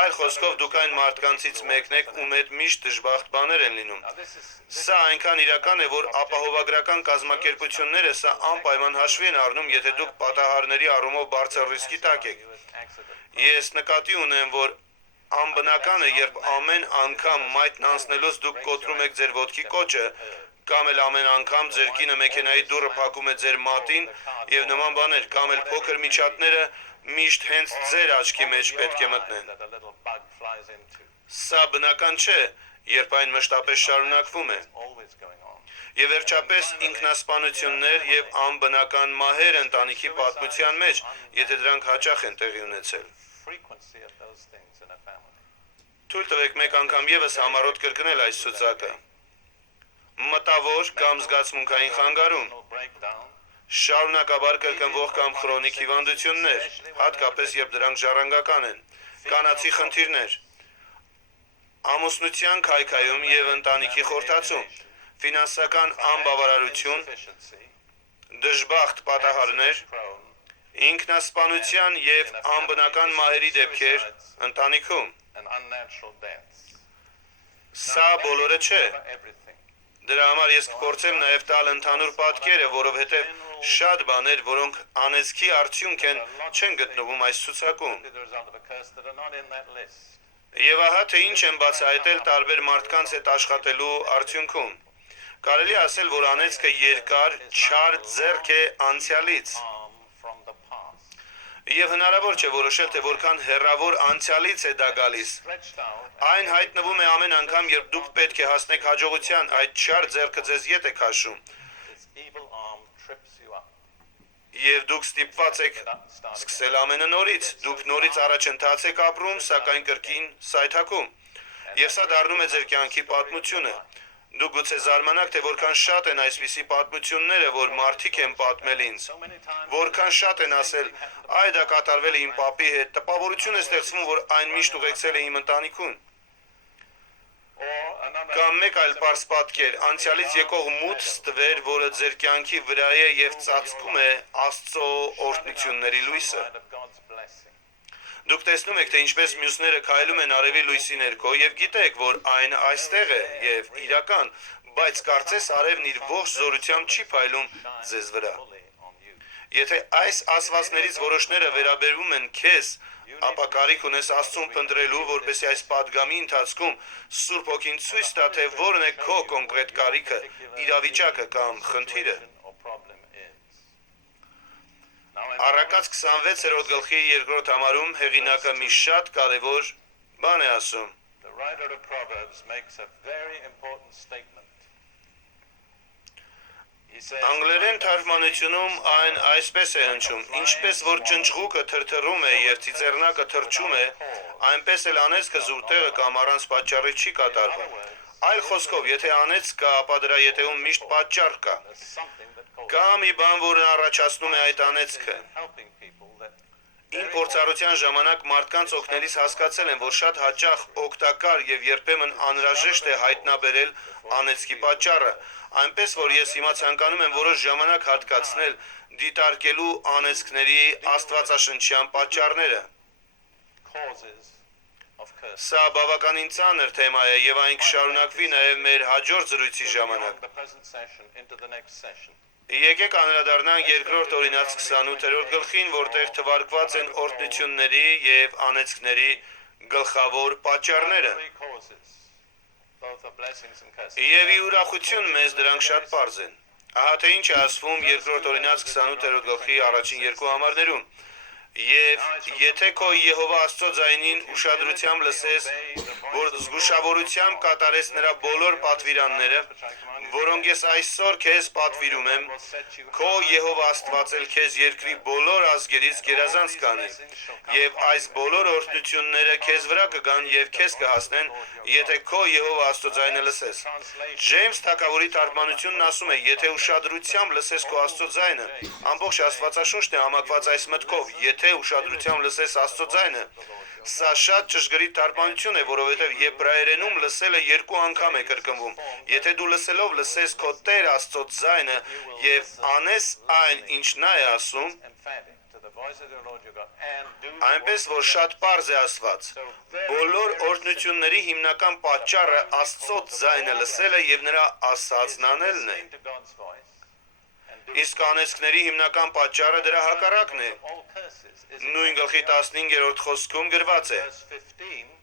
Այլ խոսքով դուք այն մարդկանցից մեկն եք, ում հետ միշտ դժբախտ բաներ են լինում։ Սա այնքան իրական է, որ ապահովագրական կազմակերպությունները սա անպայման հաշվի են առնում, եթե դուք պատահարների առումով բարձր ռիսկի տակ եք։ Ես նկատի ունեմ, որ անբնական է, երբ ամեն անգամ մայթն անցնելուց դուք կոտրում եք ձեր ոտքի կոճը, կամ էլ ամեն անգամ ձեր կինը մեքենայի դուռը փակում է ձեր մատին եւ նման բաներ, կամ էլ փոքր միջատները միշտ հենց ձեր աչքի մեջ պետք է մտնեն։ Սա բնական չէ, երբ այն մշտապես շարունակվում է։ always going on. Եվ վերջապես ինքնասպանություններ եւ անբնական մահեր ընտանիքի պատմության մեջ, եթե դրանք հաճախ են տեղի ունեցել։ Frequency of those things in a family. Թույլ տվեք մեկ անգամ եւս համառոտ կրկնել այս ցուցակը։ Մտավոր կամ զգացմունքային խանգարում, No breakdown. շարունակաբար կրկնվող կամ քրոնիկ հիվանդություններ, հատկապես երբ դրանք ժառանգական են, կանացի խնդիրներ, ամուսնության քայքայում եւ ընտանիքի խորթացում, ֆինանսական անբավարարություն, Deficiency. դժբախտ պատահարներ, Prone. ինքնասպանության եւ անբնական մահերի դեպքեր ընտանիքում։ And unnatural deaths. Սա բոլորը չէ։ Everything. Դրա համար ես կփորձեմ նաև տալ ընդհանուր պատկերը, որովհետև շատ բաներ, որոնք անեծքի արդյունք են, չեն գտնվում այս ցուցակում։ The result of a curse that are not in that list. Եվ ահա թե ինչ են բացահայտել տարբեր մարդկանց հետ աշխատելու արդյունքում։ Կարելի է ասել, որ անեծքը երկար, չար ձեռք է անցյալից։ From the past. Եվ հնարավոր չէ որոշել, թե որքան հեռավոր անցյալից է դա գալիս։ Stretched out. Այն հայտնվում է ամեն անգամ, երբ դուք պետք է հասնեք հաջողության, այդ չար ձեռքը ձեզ ետ է քաշում։ This evil arm trips you up. Եվ դուք ստիպված եք սկսել ամենը նորից, դուք նորից առաջընթաց եք ապրում, սակայն կրկին սայթաքում։ Եվ սա դառնում է ձեր կյանքի պատմությունը։ Դուք գուցե զարմանաք, թե որքան շատ են այսպիսի պատմությունները, որ մարդիկ են պատմել ինձ։ So many times. Որքան շատ են ասել, այ դա կատարվել է իմ պապի հետ, տպավորություն է ստեղծվում, որ այն միշտ ուղեկցել է իմ ընտանիքուն։ Or another. Կամ մեկ այլ պարզ պատկեր, անցյալից եկող մութ ստվեր, որը ձեր կյանքի վրա է եւ ծածկում է Աստծո օրհնությունների լույսը։ Side of God's blessing. Դուք տեսնում եք, թե ինչպես մյուսները քայլում են արևի լույսի ներքո եւ գիտեք, որ այն այստեղ է եւ իրական, բայց կարծես արևն իր ողջ զորությամբ չի փայլում ձեզ վրա։ Fully on you. Եթե այս ասվածներից որոշները վերաբերվում են քեզ, ապա կարիք ունես Աստծուն փնտրելու, որպեսզի այս падգամի ընթացքում Սուրբ Հոգին ցույց տա, թե որն է քո կոնկրետ կարիքը, իրավիճակը կամ խնդիրը։ Or problem is. Now in Առակաց 26-րդ գլխի 2-րդ համարում հեղինակը մի շատ կարևոր բան է ասում։ the writer of Proverbs makes a very important statement. He says, Անգլերեն թարգմանությունում այն այսպես է հնչում. ինչպես որ ճնճղուկը թրթռում է եւ ծիծեռնակը թրջում է, այնպես էլ անեծքը զուր տեղը կամ առանց պատճառի չի կատարվում։ Այլ խոսքով, եթե անեծ կա, ապա դրա ետևում միշտ պատճառ կա։ there's something that causes Կա մի բան, որն առաջացնում է այդ անեծքը։ helping people that Իմ փորձառության ժամանակ մարդկանց օգնելիս հասկացել եմ, որ շատ հաճախ օգտակար եւ երբեմն անհրաժեշտ է հայտնաբերել անեծքի պատճառը, այնպես որ ես հիմա ցանկանում եմ որոշ ժամանակ հատկացնել դիտարկելու անեծքների աստվածաշնչյան պատճառները։ causes of curse. Սա բավականին ծանր թեմա է եւ այն կշարունակվի նաեւ մեր հաջորդ զրույցի ժամանակ։ Beyond the present session into the next session. Եկեք անդրադառնանք երկրորդ օրինաց 28-րդ գլխին, որտեղ թվարկված են օրհնությունների եւ անեծքների գլխավոր պատճառները։ Three causes, both of blessings and curses. Եվ ի ուրախություն մեզ դրանք շատ པարզ են։ Ահա թե ինչ է ասվում երկրորդ օրինաց 28-րդ գլխի առաջին երկու համարներում։ Եվ եթե քո Եհովա Աստծո ձայնին ուշադրությամբ լսես, որ զգուշավորությամբ կատարես նրա բոլոր պատվիրանները, որոնք ես այսօր քեզ պատվիրում եմ, քո Եհովա Աստված էլ քեզ երկրի բոլոր ազգերից գերազանց կանի, եւ այս բոլոր օրհնությունները քեզ վրա կգան եւ քեզ կհասնեն, եթե քո Եհովա Աստծո ձայնը լսես։ Ջեյմս Թագավորի թարգմանությունն ասում է, եթե ուշադրությամբ լսես քո Աստծո ձայնը, ամբողջ Աստվածաշունչն է համակված այս մտքով, եթե ուշադրությամբ լսես Աստծո ձայնը։ Սա շատ ճշգրիտ թարգմանություն է, որովհետև եբրայերենում լսելը երկու անգամ է կրկնվում։ Եթե դու լսելով լսես քո Տեր Աստծո ձայնը եւ անես այն, ինչ նա է ասում, Emphatic to the voice of the Lord your God and do այնպես որ շատ པարզ է ասված։ Բոլոր օրհնությունների հիմնական պատճառը Աստծո ձայնը լսելը եւ նրա ասածն անելն է։ to God's voice and do Իսկ անեծքների հիմնական պատճառը դրա հակառակն է։ all curses is Նույն գլխի 15-րդ խոսքում գրված է. verse 15.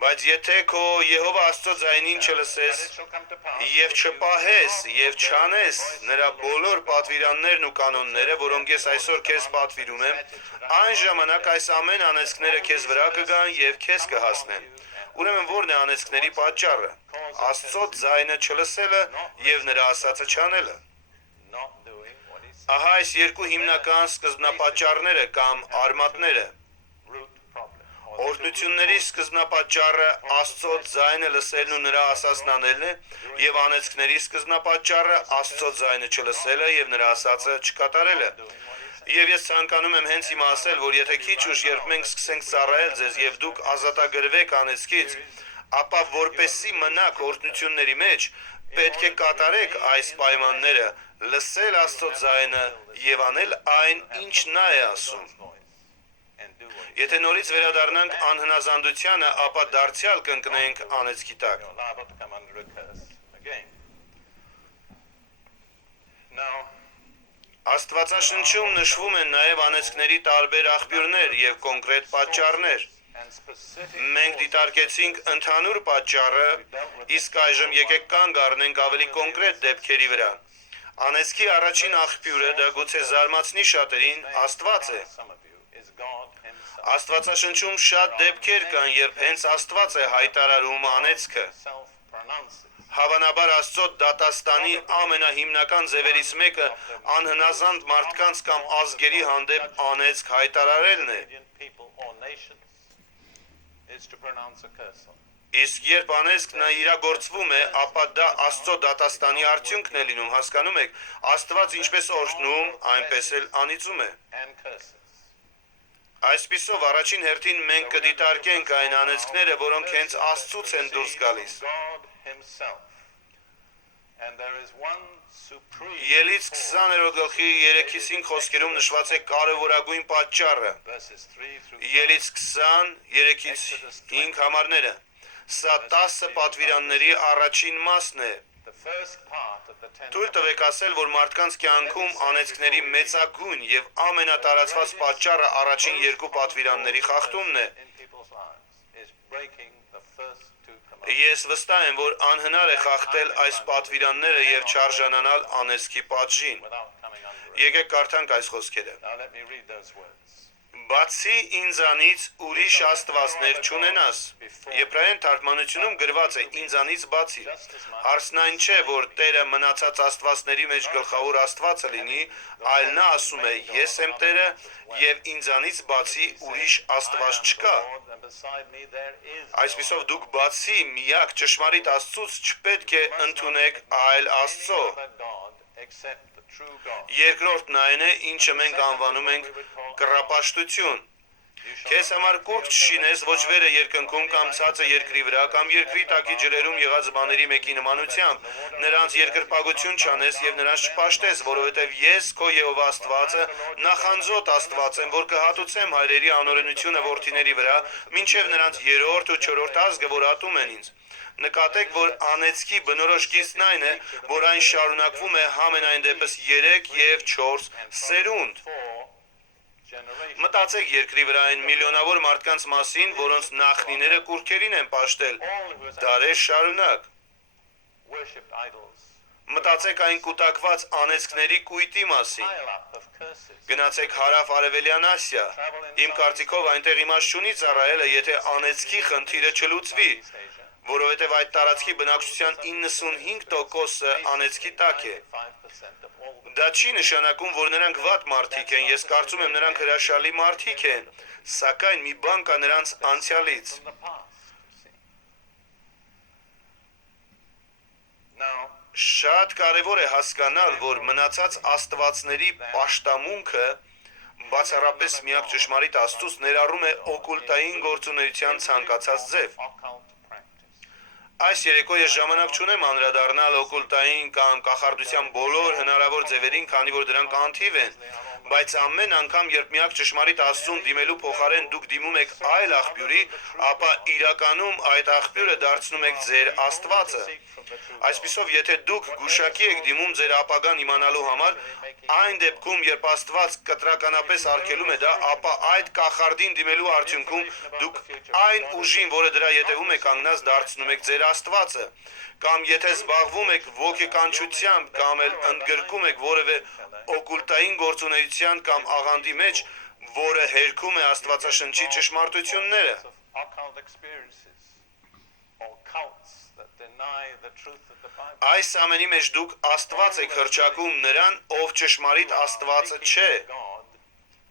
Բայց եթե քո Եհովա Աստծո ձայնին չլսես It shall come to pass եւ չպահես եւ չանես նրա բոլոր պատվիրաններն ու կանոնները, որոնք ես այսօր քեզ պատվիրում եմ, այն ժամանակ այս ամեն անեծքները քեզ վրա կգան եւ քեզ կհասնեն։ Ուրեմն ո՞րն է անեծքների պատճառը։ Աստծո ձայնը չլսելը եւ նրա ասածը չանելը։ not doing what he said. Ահա այս երկու հիմնական սկզբնապատճառները կամ արմատները։ Root problem. Օրհնությունների սկզբնապատճառը Աստծո ձայնը լսելն ու նրա ասածն անելն է, եւ անեծքների սկզբնապատճառը Աստծո ձայնը չլսելը եւ նրա ասածը չկատարելը։ Եվ ես ցանկանում եմ հենց հիմա ասել, որ եթե քիչ ուշ երբ մենք սկսենք ծառայել ձեզ եւ դուք ազատագրվեք անեծքից, ապա որպեսի մնաք օրհնությունների մեջ, պետք է կատարեք այս պայմանները, լսել Աստծո ձայնը եւ անել այն, ինչ նա է ասում։ And do what Եթե նորից վերադառնանք անհնազանդությանը, ապա դարձյալ կընկնենք անեծքի տակ։ you're liable to come under a curse again. Now, Աստվածաշնչում նշվում են նաև անեծքների տարբեր աղբյուրներ եւ կոնկրետ պատճառներ։ and specific Մենք դիտարկեցինք ընդհանուր պատճառը, իսկ այժմ եկեք կանգ առնենք ավելի կոնկրետ դեպքերի վրա։ Անեծքի առաջին աղբյուրը դա գուցե զարմացնի շատերին Աստված է։ some of you is God himself. Աստվածաշնչում շատ դեպքեր կան, երբ հենց Աստված է հայտարարում անեծքը։ Self-pronounces. Հավանաբար Աստծո դատաստանի ամենահիմնական ձևերից մեկը անհնազանդ մարդկանց կամ ազգերի հանդեպ անեծք հայտարարելն է։ Indian people or nations is to pronounce a curse on them. Իսկ երբ անեծքն իրագործվում է, ապա դա Աստծո դատաստանի արդյունքն է լինում, հասկանում եք, Աստված ինչպես օրհնում, այնպես էլ անիծում է։ And curses. Այսպիսով առաջին հերթին մենք կդիտարկենք այն անեծքները, որոնք հենց Աստծուց են դուրս գալիս։ God himself. And there is one supreme Ելից 20-րդ գլխի 3-ից 5 խոսքերում նշված է կարևորագույն պատճառը։ verses 3 through 5. Ելից 20, 3-ից 5 համարները։ Սա 10 պատվիրանների առաջին մասն է։ The first part of the 10 Թույլ տվեք ասել, որ մարդկանց կյանքում անեծքների մեծագույն եւ ամենատարածված պատճառը առաջին երկու պատվիրանների խախտումն է։ in people's lives is breaking the first two commandments. Ես վստահ եմ, որ անհնար է խախտել այս պատվիրանները եւ չարժանանալ անեծքի պատժին։ Without coming under it. Եկեք կարդանք այս խոսքերը։ Now let me read those words. Բացի ինձանից ուրիշ աստվածներ չունենաս։ Եբրայեն թարգմանությունում գրված է ինձանից բացի։ Հարցն այն չէ, որ Տերը մնացած աստվածների մեջ գլխավոր աստվածը լինի, այլ նա ասում է. ես եմ Տերը եւ ինձանից բացի ուրիշ աստված չկա։ Lord, and beside me there is no Այսպիսով դուք բացի միակ ճշմարիտ Աստծուց չպետք է ընդունեք այլ Աստծո։ other God except the true God. Երկրորդն այն է, ինչը մենք անվանում ենք կռապաշտություն։ Քեզ համար կուրջ չշինես ոչ վերը երկնքում կամ ցածը երկրի վրա կամ երկրի տակի ջրերում եղած բաների մեկի նմանությամբ, նրանց երկրպագություն չանես եւ նրանց չպաշտես, որովհետեւ ես քո Եհովա Աստվածը նախանձոտ Աստված եմ, որ կհատուցեմ հայրերի անօրենությունը որդիների վրա, մինչեւ նրանց երրորդ ու չորրորդ ազգը, որ ատում են ինձ։ Նկատեք, որ անեծքի բնորոշ գիծն այն է, որ այն շարունակվում է համենայն դեպս 3 եւ 4 սերունդ։ 4 generations. Մտածեք երկրի վրա այն միլիոնավոր մարդկանց մասին, որոնց նախնիները կուրքերին են պաշտել All who has դարեր շարունակ։ worshipped idols. Մտածեք այն կուտակված անեծքների կույտի մասին։ Pile up of curses. Գնացեք հարավ արևելյան Ասիա։ Իմ կարծիքով այնտեղ իմաստ չունի ծառայելը, եթե անեծքի խնդիրը չլուծվի, East Asia. որովհետև այդ տարածքի բնակչության 95%-ը անեծքի տակ է։ 5% of all the Դա չի նշանակում, որ նրանք վատ մարդիկ են, ես կարծում եմ նրանք հրաշալի մարդիկ են, սակայն մի բան կա նրանց անցյալից։ from the past. See? Now, Շատ կարևոր է հասկանալ, որ մնացած աստվածների պաշտամունքը բացառապես միակ ճշմարիտ Աստծուց ներառում է օկուլտային գործունեության ցանկացած ձև։ occult practice. Այս երեկո ես ժամանակ չունեմ անդրադառնալ օկուլտային կամ կախարդության բոլոր հնարավոր ձևերին, քանի որ դրանք անթիվ են, բայց ամեն անգամ, երբ միակ ճշմարիտ Աստծուն դիմելու փոխարեն դուք դիմում եք այլ աղբյուրի, ապա իրականում այդ աղբյուրը դարձնում եք ձեր Աստվածը։ Այսպիսով, եթե դուք գուշակի եք դիմում ձեր ապագան իմանալու համար, այն դեպքում, երբ Աստված կտրականապես արգելում է դա, ապա այդ կախարդին դիմելու արդյունքում դուք այն ուժին, որը դրա ետևում է կանգնած, դարձնում եք ձեր Աստվածը, կամ եթե զբաղվում եք ոգեկանչությամբ կամ էլ ընդգրկում եք որևէ օկուլտային գործունեության կամ աղանդի մեջ, որը հերքում է Աստվածաշնչի ճշմարտությունները։ Of occult experiences. cults that deny the truth of the Bible. Այս ամենի մեջ դուք Աստված եք հրճակում նրան, ով ճշմարիտ Աստվածը չէ։ God,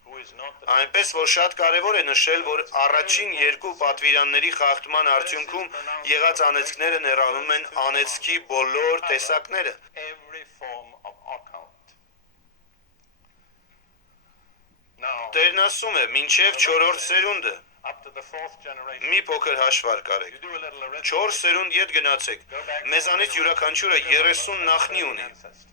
who is not the Այնպես որ շատ կարևոր է նշել, որ առաջին երկու պատվիրանների խախտման արդյունքում եղած անեծքները ներառում են անեծքի բոլոր տեսակները։ every form of occult. Now, Տերն ասում է, մինչև 4-րդ սերունդը, up to the fourth generation, մի փոքր հաշվարկ արեք։ you do a little arithmetic. 4 սերունդ ետ գնացեք։ Մեզանից յուրաքանչյուրը 30 նախնի ունի։ Ancestors.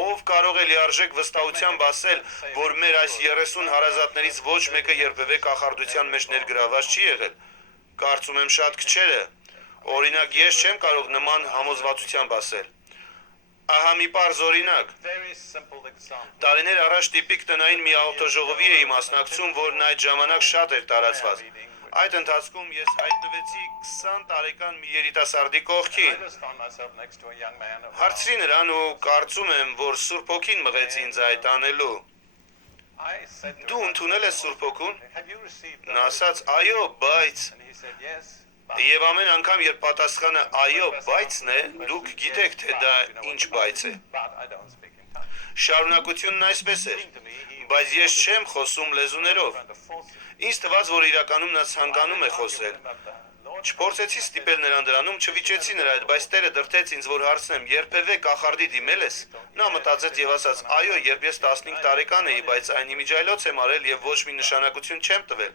Ով կարող է լիարժեք վստահությամբ ասել, որ մեր այս 30 հարազատներից ոչ մեկը երբևէ կախարդության մեջ ներգրաված չի եղել։ Կարծում եմ շատ քչերը։ Օրինակ ես չեմ կարող նման համոզվածությամբ ասել։ Ահա մի պարզ օրինակ։ Very simple example. Տարիներ առաջ տիպիկ տնային մի ավտոժողովի էի մասնակցում, որն այդ ժամանակ շատ էր տարածված։ Այդ ընթացքում ես հայտնվեցի 20 տարեկան մի երիտասարդի I կողքին։ just found myself next to a young man of Հարցրի նրան ու կարծում եմ, որ Սուրբ Հոգին մղեց ինձ այդ անելու։ I said to Դու him, ընդունել ես Սուրբ Հոգուն։ have you received the Նա ասաց, այո, բայց And he said, yes. Եվ ամեն անգամ երբ պատասխանը այո, բայցն է, դուք գիտեք, թե դա ինչ բայց է։ But I don't speak in tongues. Շարունակությունն այսպես էր։ To me, he Բայց ես չեմ խոսում լեզուներով։ was the force Ինձ թվաց, որ իրականում նա ցանկանում է խոսել։ of the Lord. Չփորձեցի ստիպել նրան դրանում, չվիճեցի նրա հետ, բայց Տերը դրդեց ինձ, որ հարցնեմ, երբևէ կախարդի դիմել ես։ Նա մտածեց եւ ասաց. այո, երբ ես 15 տարեկան էի, բայց այն իմիջայլոց եմ արել եւ ոչ մի նշանակություն չեմ տվել։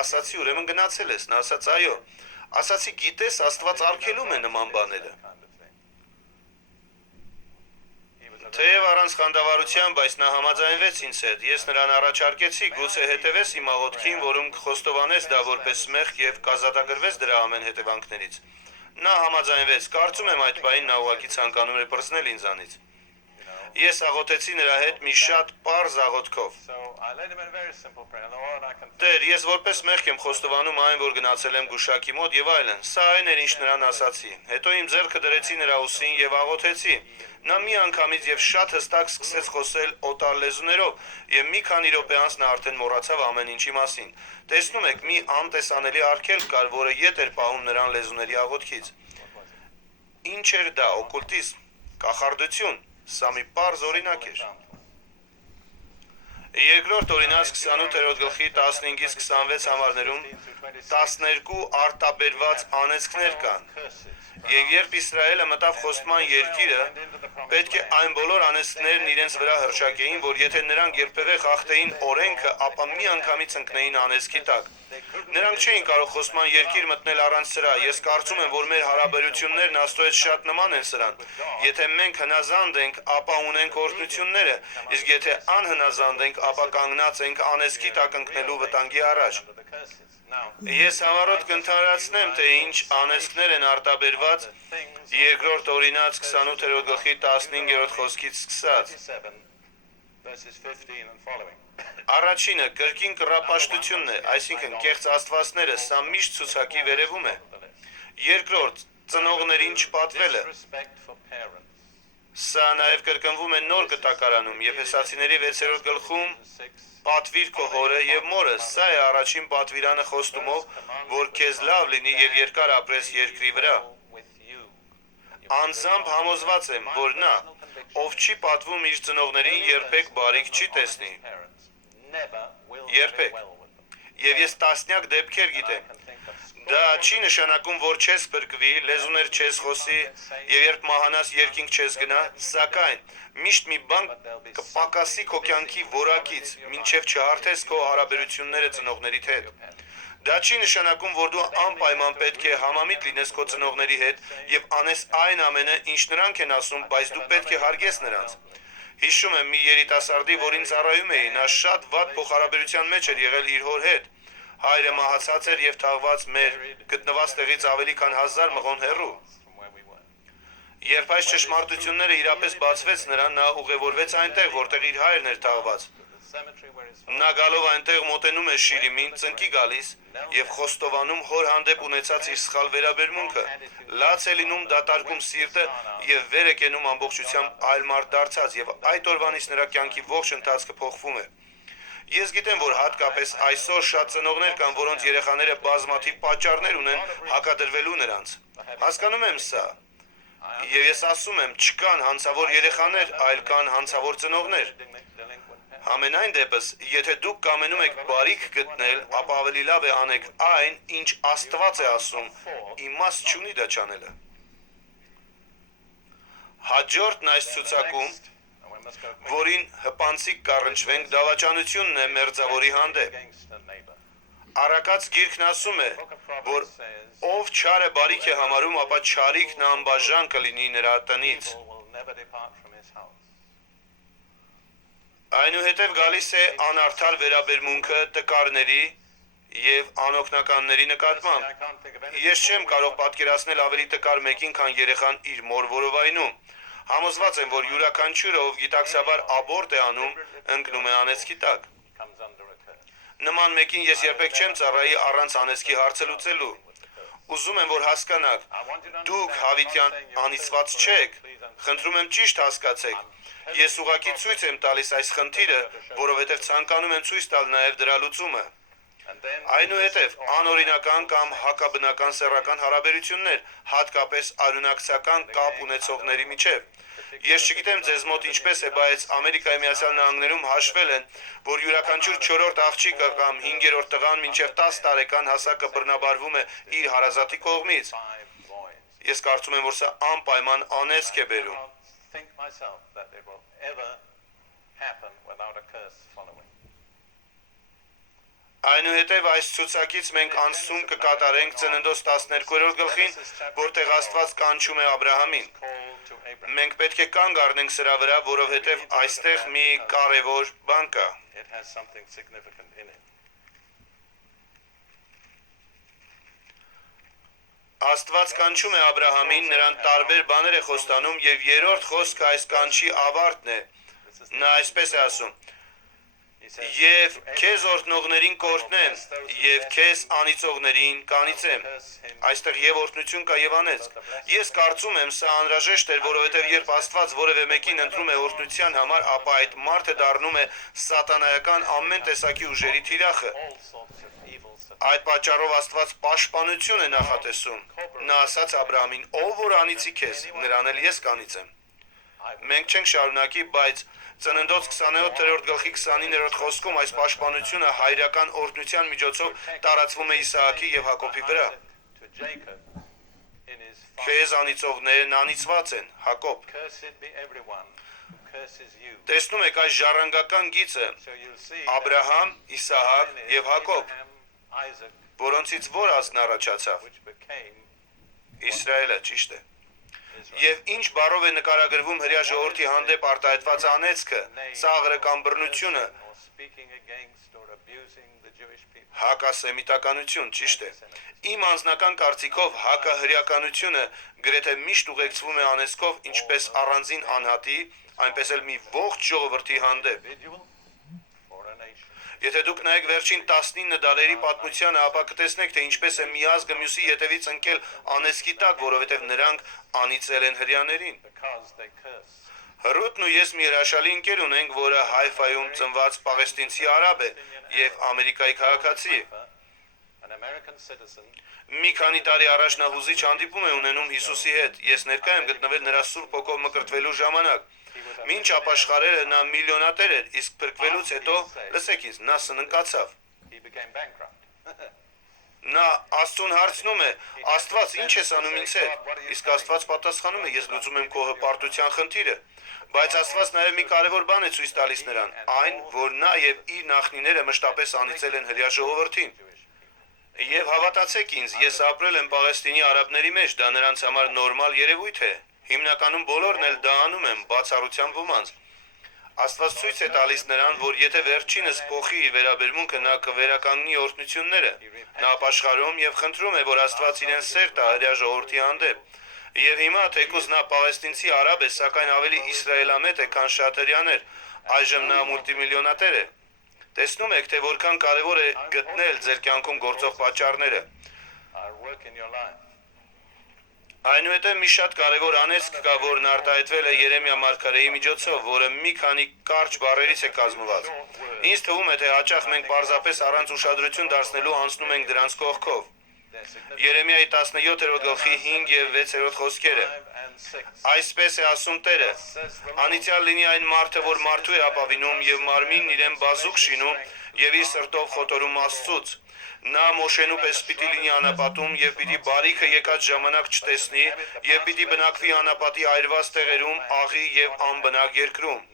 Ասացի, ուրեմն գնացել ես։ Նա ասաց. այո։ Ասացի, գիտես, Աստված արգելում է նման բաները։ Kind of thing. He was a Թեև առանց խանդավառության, բայց նա համաձայնվեց ինձ հետ։ Ես նրան առաջարկեցի, գուցե հետևես իմ աղոթքին, որում խոստովանես դա որպես մեղք եւ կազատագրվես դրա ամեն հետևանքներից։ Նա համաձայնվեց։ Կարծում եմ այդ բանին նա ուղղակի ցանկանում էր պրծնել ինձանից։ Ես աղոթեցի նրա հետ մի շատ պարզ աղոթքով։ So I led him in a very simple prayer. Lord, I confess. Տեր, ես որպես մեղք եմ խոստովանում այն, որ գնացել եմ գուշակի մոտ եւ այլն։ Սա այն էր, ինչ նրան ասացի։ Հետո իմ ձեռքը դրեցի նրա ուսին եւ աղոթեցի։ Նա մի անգամից եւ շատ հստակ սկսեց խոսել օտար լեզուներով եւ մի քանի րոպե անց նա արդեն մոռացավ ամեն ինչի մասին։ Տեսնում եք, մի անտեսանելի արգելք կար, որը ետ էր պահում նրան լեզուների աղոթքից։ Ինչ էր դա, օկուլտիզմ, կախարդություն։ Սա մի պարզ օրինակ էր։ Երկրորդ օրինաց 28-րդ գլխի 15-ից 26 համարներում 12 արտաբերված անեծքներ կան։ Եվ երբ Իսրայելը մտավ խոստման երկիրը, պետք է այն բոլոր անեծքներն իրենց վրա հռչակեին, որ եթե նրանք երբևէ խախտեին օրենքը, ապա մի անգամից ընկնեին անեծքի տակ։ Նրանք չէին կարող խոստման երկիր մտնել առանց սրա։ Ես կարծում եմ, որ մեր հարաբերություններն Աստծո հետ շատ նման են սրան։ Եթե մենք հնազանդ ենք, ապա ունենք օրհնությունները, իսկ եթե անհնազանդ ենք, ապա կանգնած ենք անեծքի տակ ընկնելու վտանգի առաջ։ Ես համառոտ կընդհանրացնեմ, թե ինչ անեծքներ են արտաբերված երկրորդ օրինաց 28-րդ գլխի 15-րդ խոսքից սկսած։ Առաջինը կրկին կռապաշտությունն է, այսինքն կեղծ աստվածները, սա միշտ ցուցակի վերևում է։ Երկրորդ ծնողներին չպատվելը։ Սա նաև կրկնվում է նոր կտակարանում, Եփեսացիների 6-րդ գլխում պատվիր քո հորը եւ մորը, սա է առաջին պատվիրանը խոստումով, որ քեզ լավ լինի եւ երկար ապրես երկրի վրա։ Անձամբ համոզված եմ, որ նա, ով չի պատվում իր ծնողներին, երբեք բարիք չի տեսնի։ Երբեք։ Եվ ես տասնյակ դեպքեր գիտեմ։ Դա չի նշանակում, որ չես փրկվի, լեզուներ չես խոսի եւ երբ մահանաս երկինք չես գնա, սակայն միշտ մի բան կպակասի քո կյանքի որակից, մինչեւ չհարթես քո հարաբերությունները ծնողներիդ հետ։ Դա չի նշանակում, որ դու անպայման պետք է համամիտ լինես քո ծնողների հետ եւ անես այն ամենը, ինչ նրանք են ասում, բայց դու պետք է հարգես նրանց։ Հիշում եմ մի երիտասարդի, որին ծառայում էի, նա շատ վատ փոխհարաբերության մեջ էր եղել իր հոր հետ։ Հայրը մահացած էր եւ թաղված մեր գտնված տեղից ավելի քան 1000 մղոն հեռու։ Երբ այս ճշմարտությունները իրապես բացվեց նրան, նա ուղևորվեց այնտեղ, որտեղ իր հայրն էր թաղված։ Նա գալով այնտեղ մոտենում է Շիրիմին, ծնկի գալիս եւ խոստովանում հոր հանդեպ ունեցած իր սխալ վերաբերմունքը։ Լաց է լինում, դատարկում սիրտը եւ վեր է կենում ամբողջությամբ այլ մարդ դարձած եւ այդ օրվանից նրա կյանքի ողջ ընթացքը փոխվում է։ Ես գիտեմ, որ հատկապես այսօր շատ ծնողներ կան, որոնց երեխաները բազմաթիվ պատճառներ ունեն հակադրվելու նրանց։ Հասկանում եմ սա։ Եվ ես ասում եմ, չկան հանցավոր երեխաներ, այլ կան հանցավոր ծնողներ։ Համենայն դեպս, եթե դուք կամենում եք բարիք գտնել, ապա ավելի լավ է անեք այն, ինչ Աստված է ասում, իմաստ չունի դա չանելը։ Հաջորդն այս ցուցակում, որին հպանցիկ կառնչվենք, դավաճանությունն է մերձավորի հանդեպ։ Առակաց գիրքն ասում է, որ ով չարը բարիք է համարում, ապա չարիքն անբաժան կլինի նրա տնից։ Այնուհետև գալիս է անարդար վերաբերմունքը տկարների և անօգնականների նկատմամբ։ Ես չեմ կարող պատկերացնել ավելի տկար մեկին, քան երեխան իր մոր որովայնում։ Համոզված եմ, որ յուրաքանչյուրը, ով գիտակցաբար աբորտ է անում, ընկնում է անեծքի տակ։ Նման մեկին ես երբեք չեմ ծառայի առանց անեծքի հարցը լուծելու։ Ուզում եմ, որ հասկանաք, դուք հավիտյան անիծված չեք, խնդրում եմ ճիշտ հասկացեք։ Ես ուղղակի ցույց եմ տալիս այս խնդիրը, որովհետև ցանկանում եմ ցույց տալ նաև դրա լուծումը։ Այնուհետև անօրինական կամ հակաբնական սեռական հարաբերություններ, հատկապես արյունակցական կապ ունեցողների միջև։ Ես չգիտեմ ձեզ մոտ ինչպես է, բայց Ամերիկայի Միացյալ Նահանգներում հաշվել են, որ յուրաքանչյուր 4-րդ աղջիկը կամ 5-րդ տղան մինչև 10 տարեկան հասակը բռնաբարվում է իր հարազատի կողմից։ Ես կարծում եմ, որ սա անպայման անեծք է բերում։ Այնուհետև այս ցուցակից մենք անցում կկատարենք Ծննդոց 12-րդ գլխին, որտեղ Աստված կանչում է Աբրահամին։ Մենք պետք է կանգ առնենք սրա վրա, որովհետև այստեղ մի կարևոր բան կա։ Աստված կանչում է Աբրահամին, նրան տարբեր բաներ է խոստանում, եւ երրորդ խոսքը այս կանչի ավարտն է։ Նա այսպես է ասում. «Եվ քեզ օրհնողներին կօրհնեմ, եւ քեզ անիծողներին կանիծեմ»։ Այստեղ եւ օրհնություն կա եւ անեծք։ Ես կարծում եմ, սա անհրաժեշտ էր, որովհետեւ երբ Աստված որևէ մեկին ընտրում է օրհնության համար, ապա այդ մարդը դառնում է սատանայական ամեն տեսակի ուժերի թիրախը։ Այդ պատճառով Աստված պաշտպանություն է նախատեսում։ Նա ասաց Աբրահամին. «Ով որ անիծի քեզ, նրան էլ ես կանիծեմ»։ Մենք չենք շարունակի, բայց Ծննդոց 27-րդ գլխի 29-րդ խոսքում այս պաշտպանությունը հայրական օրհնության միջոցով տարածվում է Իսահակի եւ Հակոբի վրա։ Քեզ անիծողներն անիծված են, Հակոբ։ Տեսնում եք այս ժառանգական գիծը՝ Աբրահամ, Իսահակ եւ Հակոբ, որոնցից որ ազգն առաջացավ։ Իսրայելը, ճիշտ է։ Եվ ինչ բառով է նկարագրվում հրեա ժողովրդի հանդեպ արտահայտված անեծքը, ծաղրը կամ բռնությունը, հակասեմիտականություն, ճիշտ է։ Իմ անձնական կարծիքով հակահրեականությունը գրեթե միշտ ուղեկցվում է անեծքով ինչպես առանձին անհատի, այնպես էլ մի ողջ ժողովրդի հանդեպ։ Եթե դուք նայեք վերջին 19 դարերի պատմությանը, ապա կտեսնեք, թե ինչպես է մի ազգը մյուսի ետևից ընկել անեծքի տակ, որովհետև նրանք անիծել են հրեաներին։ Հռութն ու ես մի հրաշալի ընկեր ունենք, որը Հայֆայում ծնված պաղեստինցի արաբ է եւ Ամերիկայի քաղաքացի։ Մի քանի տարի առաջ նա հուզիչ հանդիպում է ունենում Հիսուսի հետ։ Ես ներկա եմ գտնվել նրա Սուրբ Հոգով մկրտվելու ժամանակ։ Մինչ ապաշխարելը նա միլիոնատեր էր, իսկ փրկվելուց հետո, լսեք ինձ, նա սննկացավ։ Նա Աստծուն հարցնում է. «Աստված, ինչ ես անում ինձ հետ»։ Իսկ Աստված պատասխանում է. «Ես լուծում եմ քո հպարտության խնդիրը»։ Բայց Աստված նաև մի կարևոր բան է ցույց տալիս նրան, այն, որ նա եւ իր նախնիները մշտապես անիծել են հրեա ժողովրդին։ Եվ հավատացեք ինձ, ես ապրել եմ Պաղեստինի արաբների մեջ, դա նրանց համար նորմալ երևույթ է։ Հիմնականում բոլորն էլ դա անում են, բացառությամբ ոմանց։ Աստված ցույց է տալիս նրան, որ եթե վերջինս փոխի իր վերաբերմունքը, նա կվերականգնի օրհնությունները։ Նա ապաշխարում եւ խնդրում է, որ Աստված իրեն սեր տա հրեա ժողովրդի հանդեպ։ Եվ հիմա թեկուզ նա պաղեստինցի արաբ է, սակայն ավելի իսրայելամետ է, քան շատ հրեաներ։ Այժմ նա մուլտիմիլիոնատեր է։ Տեսնում եք, թե որքան կարևոր է գտնել ձեր կյանքում գործող պատճառները։ Այնուհետև մի շատ կարևոր անեծք կա, որն արտահայտվել է Երեմիա մարգարեի միջոցով, որը մի քանի կարճ բառերից է կազմված։ Ինձ թվում է, թե հաճախ մենք պարզապես առանց ուշադրություն դարձնելու անցնում ենք դրանց կողքով։ Երեմիայի 17-րդ գլխի 5 և 6-րդ խոսքերը։ Այսպես է ասում Տերը. «Անիծյալ լինի այն մարդը, որ մարդու է ապավինում և մարմինն իրեն բազուկ շինում և իր սրտով խոտորում Աստծուց։ Նա Մոշենու պես պիտի լինի անապատում և պիտի բարիքը եկած ժամանակ չտեսնի և պիտի բնակվի անապատի այրված տեղերում, աղի և անբնակ երկրում»։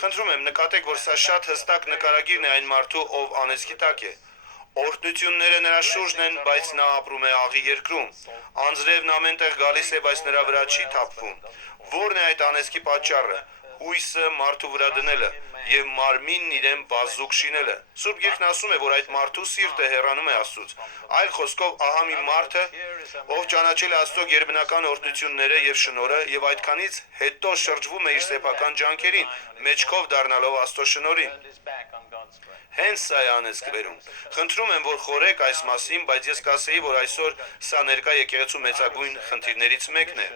Խնդրում եմ, նկատեք, որ սա շատ հստակ նկարագիրն է այն մարդու, ով անեծքի տակ է։ Օրհնությունները նրա շուրջն են, բայց նա ապրում է աղի երկրում։ Անձրևն ամեն տեղ գալիս է, բայց նրա վրա չի թափվում։ Ո՞րն է այդ անեծքի պատճառը։ Հույսը մարդու վրա դնելը և մարմինն իրեն բազուկ շինելը։ Սուրբ Գիրքն ասում է, որ այդ մարդու սիրտը հեռանում է Աստծուց։ Այլ խոսքով, ահա մի մարդը, ով ճանաչել է Աստծո գերբնական օրհնությունները և շնորհը և այդքանից հետո շրջվում է իր սեփական ջանքերին, մեջքով դառնալով Աստծո շնորհին։ Հենց սա է անեծք բերում։ Խնդրում եմ, որ խորեք այս մասին, բայց ես կասեի, որ այսօր սա ներկա եկեղեցու մեծագույն խնդիրներից մեկն է։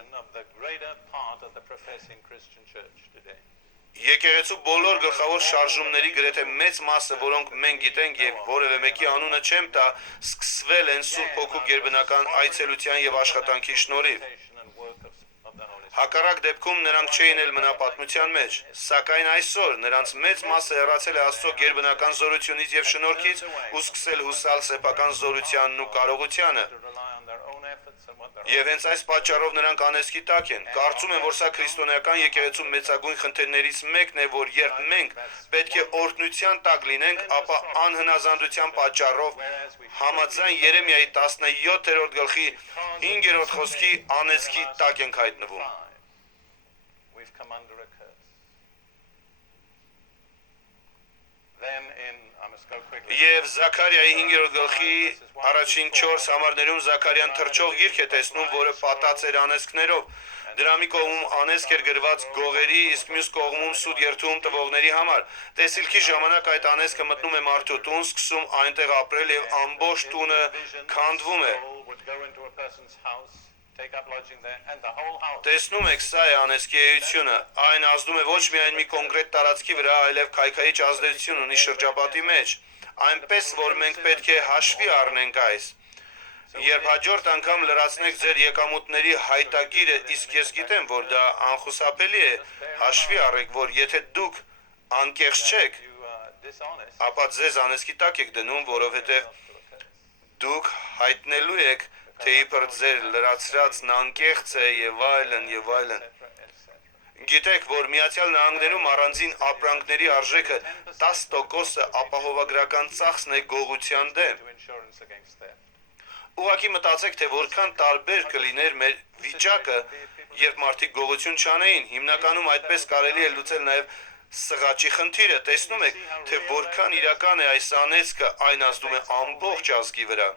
Եկեղեցու բոլոր գլխավոր շարժումների գրեթե մեծ մասը, որոնք մենք գիտենք եւ որևէ մեկի անունը չեմ տա, սկսվել են Սուրբ Հոգու գերբնական այցելության եւ աշխատանքի շնորհիվ։ Հակառակ դեպքում նրանք չէին էլ մնա պատմության մեջ, սակայն այսօր նրանց մեծ մասը հեռացել է Աստծո գերբնական զորությունից եւ շնորհքից ու սկսել հուսալ սեփական զորությանն ու կարողությանը։ Եվ հենց այս պատճառով նրանք անեծքի տակ են։ Կարծում եմ, որ սա քրիստոնեական եկեղեցու մեծագույն խնդիրներից մեկն է, որ երբ մենք պետք է օրհնության տակ լինենք, ապա անհնազանդության պատճառով համաձայն Երեմիայի 17-րդ գլխի 5-րդ խոսքի անեծքի տակ ենք հայտնվում։ Եվ Զաքարիայի 5-րդ գլխի առաջին 4 համարներում Զաքարիան թռչող գիրք է տեսնում, որը պատած էր անեծքներով։ Դրա մի կողմում անեծք էր գրված գողերի, իսկ մյուս կողմում սուտ երթում տվողների համար։ Տեսիլքի ժամանակ այդ անեծքը մտնում է մարդու տուն, սկսում այնտեղ ապրել եւ ամբողջ տունը քանդվում է։ Տեսնում եք, սա է անեծքի էությունը։ Այն ազդում է ոչ միայն մի կոնկրետ տարածքի վրա, այլև քայքայիչ ազդեցություն ունի շրջապատի մեջ։ Այնպես, որ մենք պետք է հաշվի առնենք այս։ Երբ հաջորդ անգամ լրացնեք ձեր եկամուտների հայտագիրը, իսկ ես գիտեմ, որ դա անխուսափելի է, հաշվի առեք, որ եթե դուք անկեղծ չեք, ապա ձեզ անեծքի տակ եք դնում, որովհետև դուք հայտնելու եք, թե իբր ձեր լրացրածն անկեղծ է եւ այլն եւ այլն։ Գիտեք, որ Միացյալ Նահանգներում առանձին ապրանքների արժեքը 10%-ը ապահովագրական ծախսն է գողության դեմ։ Ուղղակի մտածեք, թե որքան տարբեր կլիներ մեր վիճակը, երբ մարդիկ գողություն չանեին։ Հիմնականում այդպես կարելի է լուծել նաև սղաճի խնդիրը։ Տեսնում եք, թե որքան իրական է այս անեծքը, այն ազդում է ամբողջ ազգի վրա։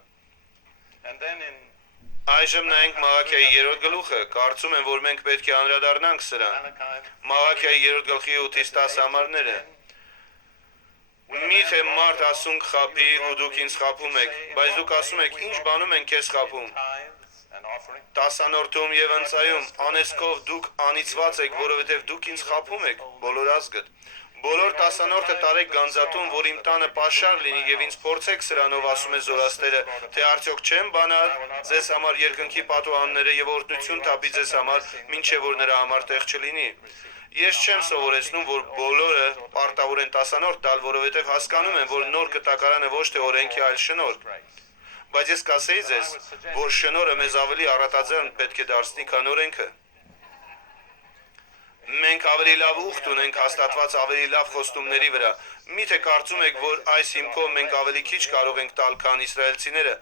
Այժմ նայենք Մաղաքիայի 3-րդ գլուխը։ Կարծում եմ, որ մենք պետք է անդրադառնանք սրան։ Մաղաքիայի 3-րդ գլխի 8-ից 10 համարները։ Միթե մարդ ասում կխաբի ու դուք ինձ խաբում եք, բայց դուք ասում եք, ինչ բանում են քեզ խաբում։ Տասանորդում եւ ընծայում անեծքով դուք անիծված եք, որովհետեւ դուք ինձ խաբում եք, բոլոր ազգդ։ Բոլոր տասանորդը տարեք գանձատուն, որ իմ տանը պաշար լինի եւ ինձ փորձեք սրանով, ասում է զորաստերը, թե արդյոք չեմ բանալ ձեզ համար երկնքի պատուհանները եւ օրհնություն թափի ձեզ համար, մինչեւ որ նրա համար տեղ չլինի։ Ես չեմ սովորեցնում, որ բոլորը պարտավոր են տասանորդ տալ, որովհետև հասկանում են, որ նոր կտակարանը ոչ թե օրենքի, այլ շնորհ։ Բայց ես կասեի ձեզ, որ շնորհը մեզ ավելի առատաձեռն պետք է դարձնի, քան օրենքը։ Մենք ավելի լավ ուխտ ունենք հաստատված ավելի լավ խոստումների վրա։ Միթե կարծում եք, որ այս հիմքով մենք ավելի քիչ կարող ենք տալ, քան իսրայելցիները։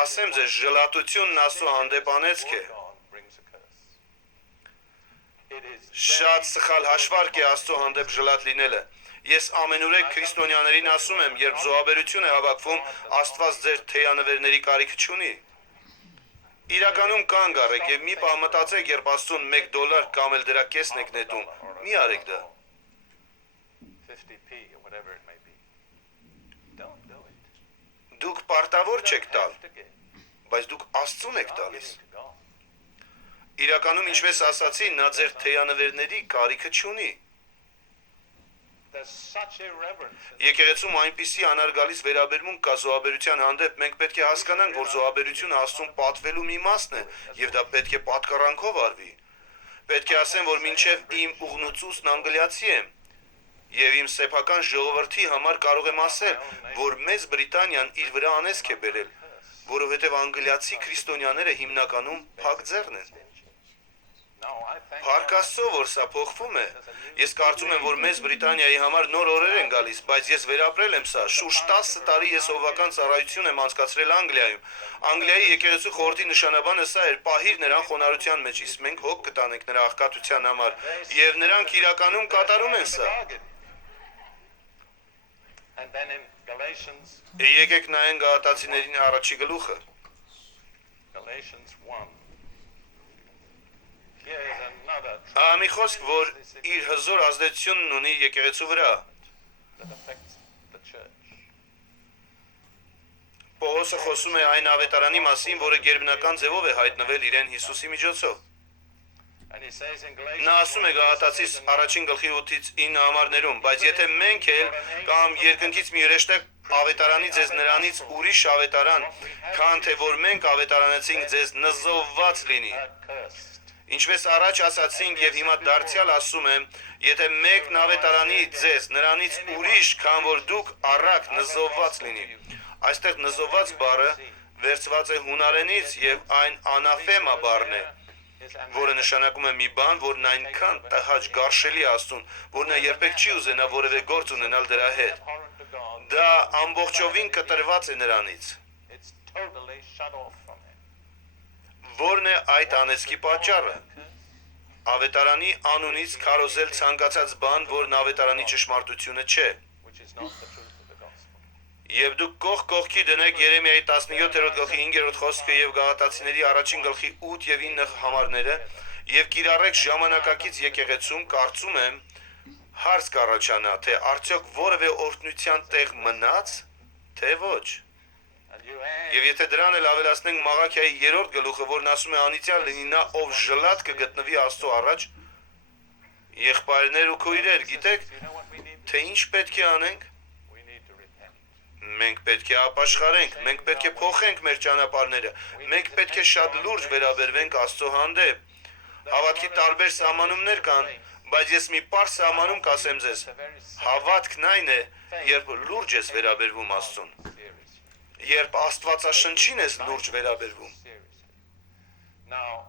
Ասեմ ձեզ, ժլատությունն Աստծո հանդեպ անեծք է։ Շատ սխալ հաշվարկ է Աստծո հանդեպ ժլատ լինելը։ Ես ամենուրեք քրիստոնյաներին ասում եմ, երբ զոհաբերություն է հավաքվում, Աստված ձեր թեյանվերների կարիքը չունի։ Իրականում կանգ առեք եւ մի պահ մտածեք, երբ Աստծուն $1 կամ էլ դրա կեսն եք նետում, մի արեք դա։ Դուք պարտավոր չեք տալ, բայց դուք Աստծուն եք տալիս։ Իրականում, ինչպես ասացի, նա ձեր թեյանվերների կարիքը չունի։ There's such irreverence. Եկեղեցում այնպիսի անարգալից վերաբերմունք կա զոհաբերության հանդեպ, մենք պետք է հասկանանք, որ զոհաբերությունը Աստծուն պատվելու մի մասն է, եւ դա պետք է պատկառանքով արվի։ Պետք է ասեմ, որ մինչև իմ ուղնուցուսն անգլիացի եմ, եւ իմ սեփական ժողովրդի համար կարող եմ ասել, որ մեծ Բրիտանիան իր վրա անեծք է բերել, որովհետեւ անգլիացի քրիստոնյաները հիմնականում փակ ձեռն են։ No, I think Փառք Աստծո, որ սա փոխվում է։ Ես կարծում եմ, որ մեծ Բրիտանիայի համար նոր օրեր են գալիս, բայց ես վերապրել եմ սա։ Շուրջ 10 տարի ես հովվական ծառայություն եմ անցկացրել Անգլիայում։ Անգլիայի եկեղեցու խորհրդի նշանաբանը սա էր՝ պահիր նրան խոնարհության մեջ, իսկ մենք հոգ կտանենք նրա աղքատության համար, եւ նրանք իրականում կատարում են սա։ and then in Galatians Եկեք նայենք Գաղատացիներին առաջի գլուխը։ Galatians 1. Here is another Ահա մի խոսք, որ իր հզոր ազդեցությունն ունի եկեղեցու վրա։ that affects the church. Պողոսը խոսում է այն ավետարանի մասին, որը գերբնական ձևով է հայտնվել իրեն Հիսուսի միջոցով։ And he says in Galatians Նա ասում է Գաղատացիս առաջին գլխի 8-ից 9 համարներում, բայց եթե մենք էլ կամ երկնքից մի հրեշտակ ավետարանի ձեզ նրանից ուրիշ ավետարան, քան թե որ մենք ավետարանեցինք ձեզ նզովված լինի։ accursed. Ինչպես առաջ ասացինք եւ հիմա դարձյալ ասում եմ, եթե մեկն ավետարանի ձեզ նրանից ուրիշ, քան որ դուք առակ նզովված լինի։ Այստեղ նզովված բառը վերցված է հունարենից եւ այն անաֆեմա բառն է, որը նշանակում է մի բան, որն այնքան տհաճ գարշելի Աստծուն, որ նա երբեք չի ուզենա որևէ գործ ունենալ դրա հետ։ Abhorrent to God. Դա ամբողջովին կտրված է նրանից։ It's totally shut off from him. Որն է այդ անեծքի պատճառը։ Ավետարանի անունից քարոզել ցանկացած բան, որն ավետարանի ճշմարտությունը չէ։ Which is not the truth of the gospel. Եվ դուք կողքի դնեք Երեմիայի 17-րդ գլխի 5-րդ խոսքը եւ Գաղատացիների առաջին գլխի 8 եւ 9 համարները եւ կիրառեք ժամանակակից եկեղեցում, կարծում եմ, հարց կառաջանա, թե արդյոք որևէ օրհնության տեղ մնաց, թե ոչ։ And you add Եվ եթե դրան էլ ավելացնենք Մաղաքիայի 3-րդ գլուխը, որն ասում է անիծյալ լինի նա, ով ժլատ կգտնվի Աստծո առաջ, եղբայրներ ու քույրեր, գիտեք, you know what we need? թե ինչ պետք է անենք։ We need to repent. Մենք պետք է ապաշխարենք, մենք պետք է փոխենք մեր ճանապարհները, մենք պետք է շատ լուրջ վերաբերվենք Աստծո հանդեպ։ Հավատքի տարբեր սահմանումներ կան, բայց ես մի պարզ սահմանում կասեմ ձեզ։ Հավատքն այն է, երբ լուրջ ես վերաբերվում Աստծուն, Seriously. երբ Աստվածաշնչին ես լուրջ վերաբերվում։ Seriously. Now,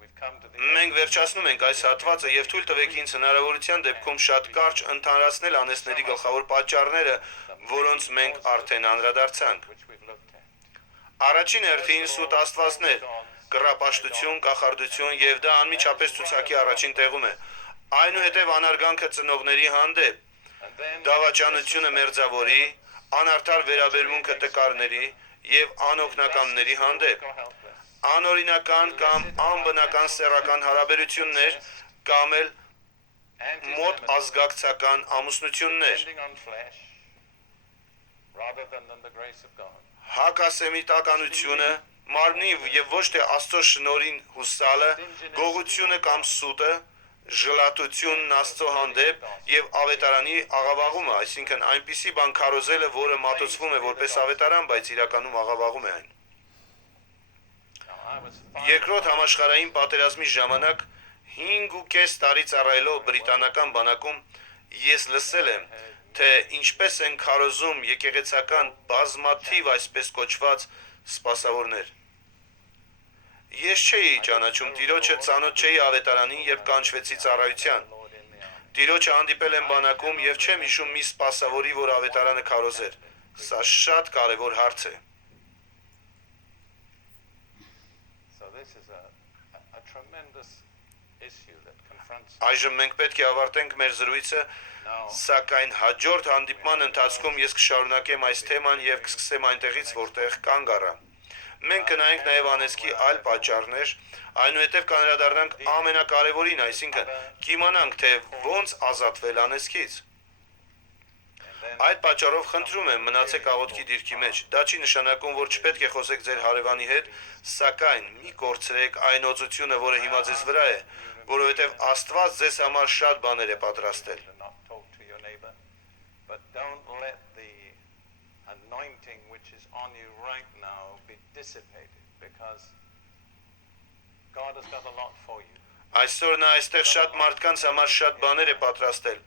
we've come to the Մենք վերջացնում ենք այս հատվածը եւ թույլ տվեք ինձ հնարավորության դեպքում շատ կարճ ընդհանրացնել անեսների գլխավոր պատճառները, որոնց մենք արդեն անդրադարձանք։ which we've looked at. Առաջին հերթին սուտ աստվածներ, կռապաշտություն, կախարդություն եւ դա անմիջապես ցուցակի առաջին տեղում է։ Այնուհետև անարգանքը ծնողների հանդեպ, And then դավաճանությունը մերձավորի, անարդար վերաբերմունքը տկարների եւ անօգնականների հանդեպ, go helpless. անօրինական կամ անբնական սեռական հարաբերություններ կամ էլ մոտ ազգակցական ամուսնություններ, Depending on flesh rather than on the grace of God. հակասեմիտականությունը, մարմնի եւ ոչ թե Աստծո շնորհին հուսալը, գողությունը կամ սուտը, ժլատությունն Աստծո հանդեպ եւ ավետարանի աղավաղումը, այսինքն այնպիսի բան քարոզելը, որը մատուցվում է որպես ավետարան, բայց իրականում աղավաղում է այն։ Now, I was Երկրորդ համաշխարհային պատերազմի ժամանակ 5.5 տարի ծառայելով բրիտանական բանակում ես լսել եմ, թե ինչպես են քարոզում եկեղեցական բազմաթիվ այսպես կոչված սպասավորներ։ Ես չէի ճանաչում Տիրոջը, ծանոթ չէի ավետարանին, երբ կանչվեցի ծառայության։ Lord in the army. Տիրոջը հանդիպել եմ բանակում եւ չեմ հիշում մի սպասավորի, որ ավետարանը քարոզեր։ Սա շատ կարևոր հարց է։ So this is a tremendous issue that confronts Այժմ մենք պետք է ավարտենք մեր զրույցը, now. սակայն հաջորդ հանդիպման ընթացքում ես կշարունակեմ այս թեման եւ կսկսեմ այնտեղից, որտեղ կանգ առա։ Մենք կնայենք նաեւ անեծքի այլ պատճառներ, այնուհետև կանրադառնանք ամենակարևորին, այսինքն կիմանանք, թե ոնց ազատվել անեծքից։ Այդ պատճառով խնդրում եմ, մնացեք աղոթքի դիրքի մեջ։ Դա չի նշանակում, որ չպետք է խոսեք ձեր հարևանի հետ, սակայն մի կորցրեք այն օծությունը, որը հիմա ձեզ վրա է, որովհետև Աստված ձեզ համար շատ բաներ է պատրաստել։ not talk to your neighbor, but don't let the anointing which is on you right now be dissipated, because God has got a lot for you. Այսօր նա այստեղ շատ մարդկանց համար շատ բաներ է պատրաստել,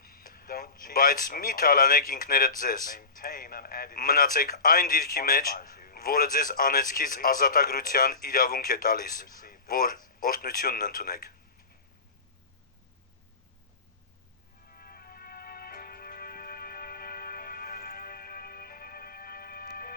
Don't cheat բայց մի թալանեք ինքներդ ձեզ։ maintain an attitude Մնացեք այն դիրքի մեջ, որը ձեզ անեծքից ազատագրության իրավունք է տալիս, որ օրհնությունն ընդունեք։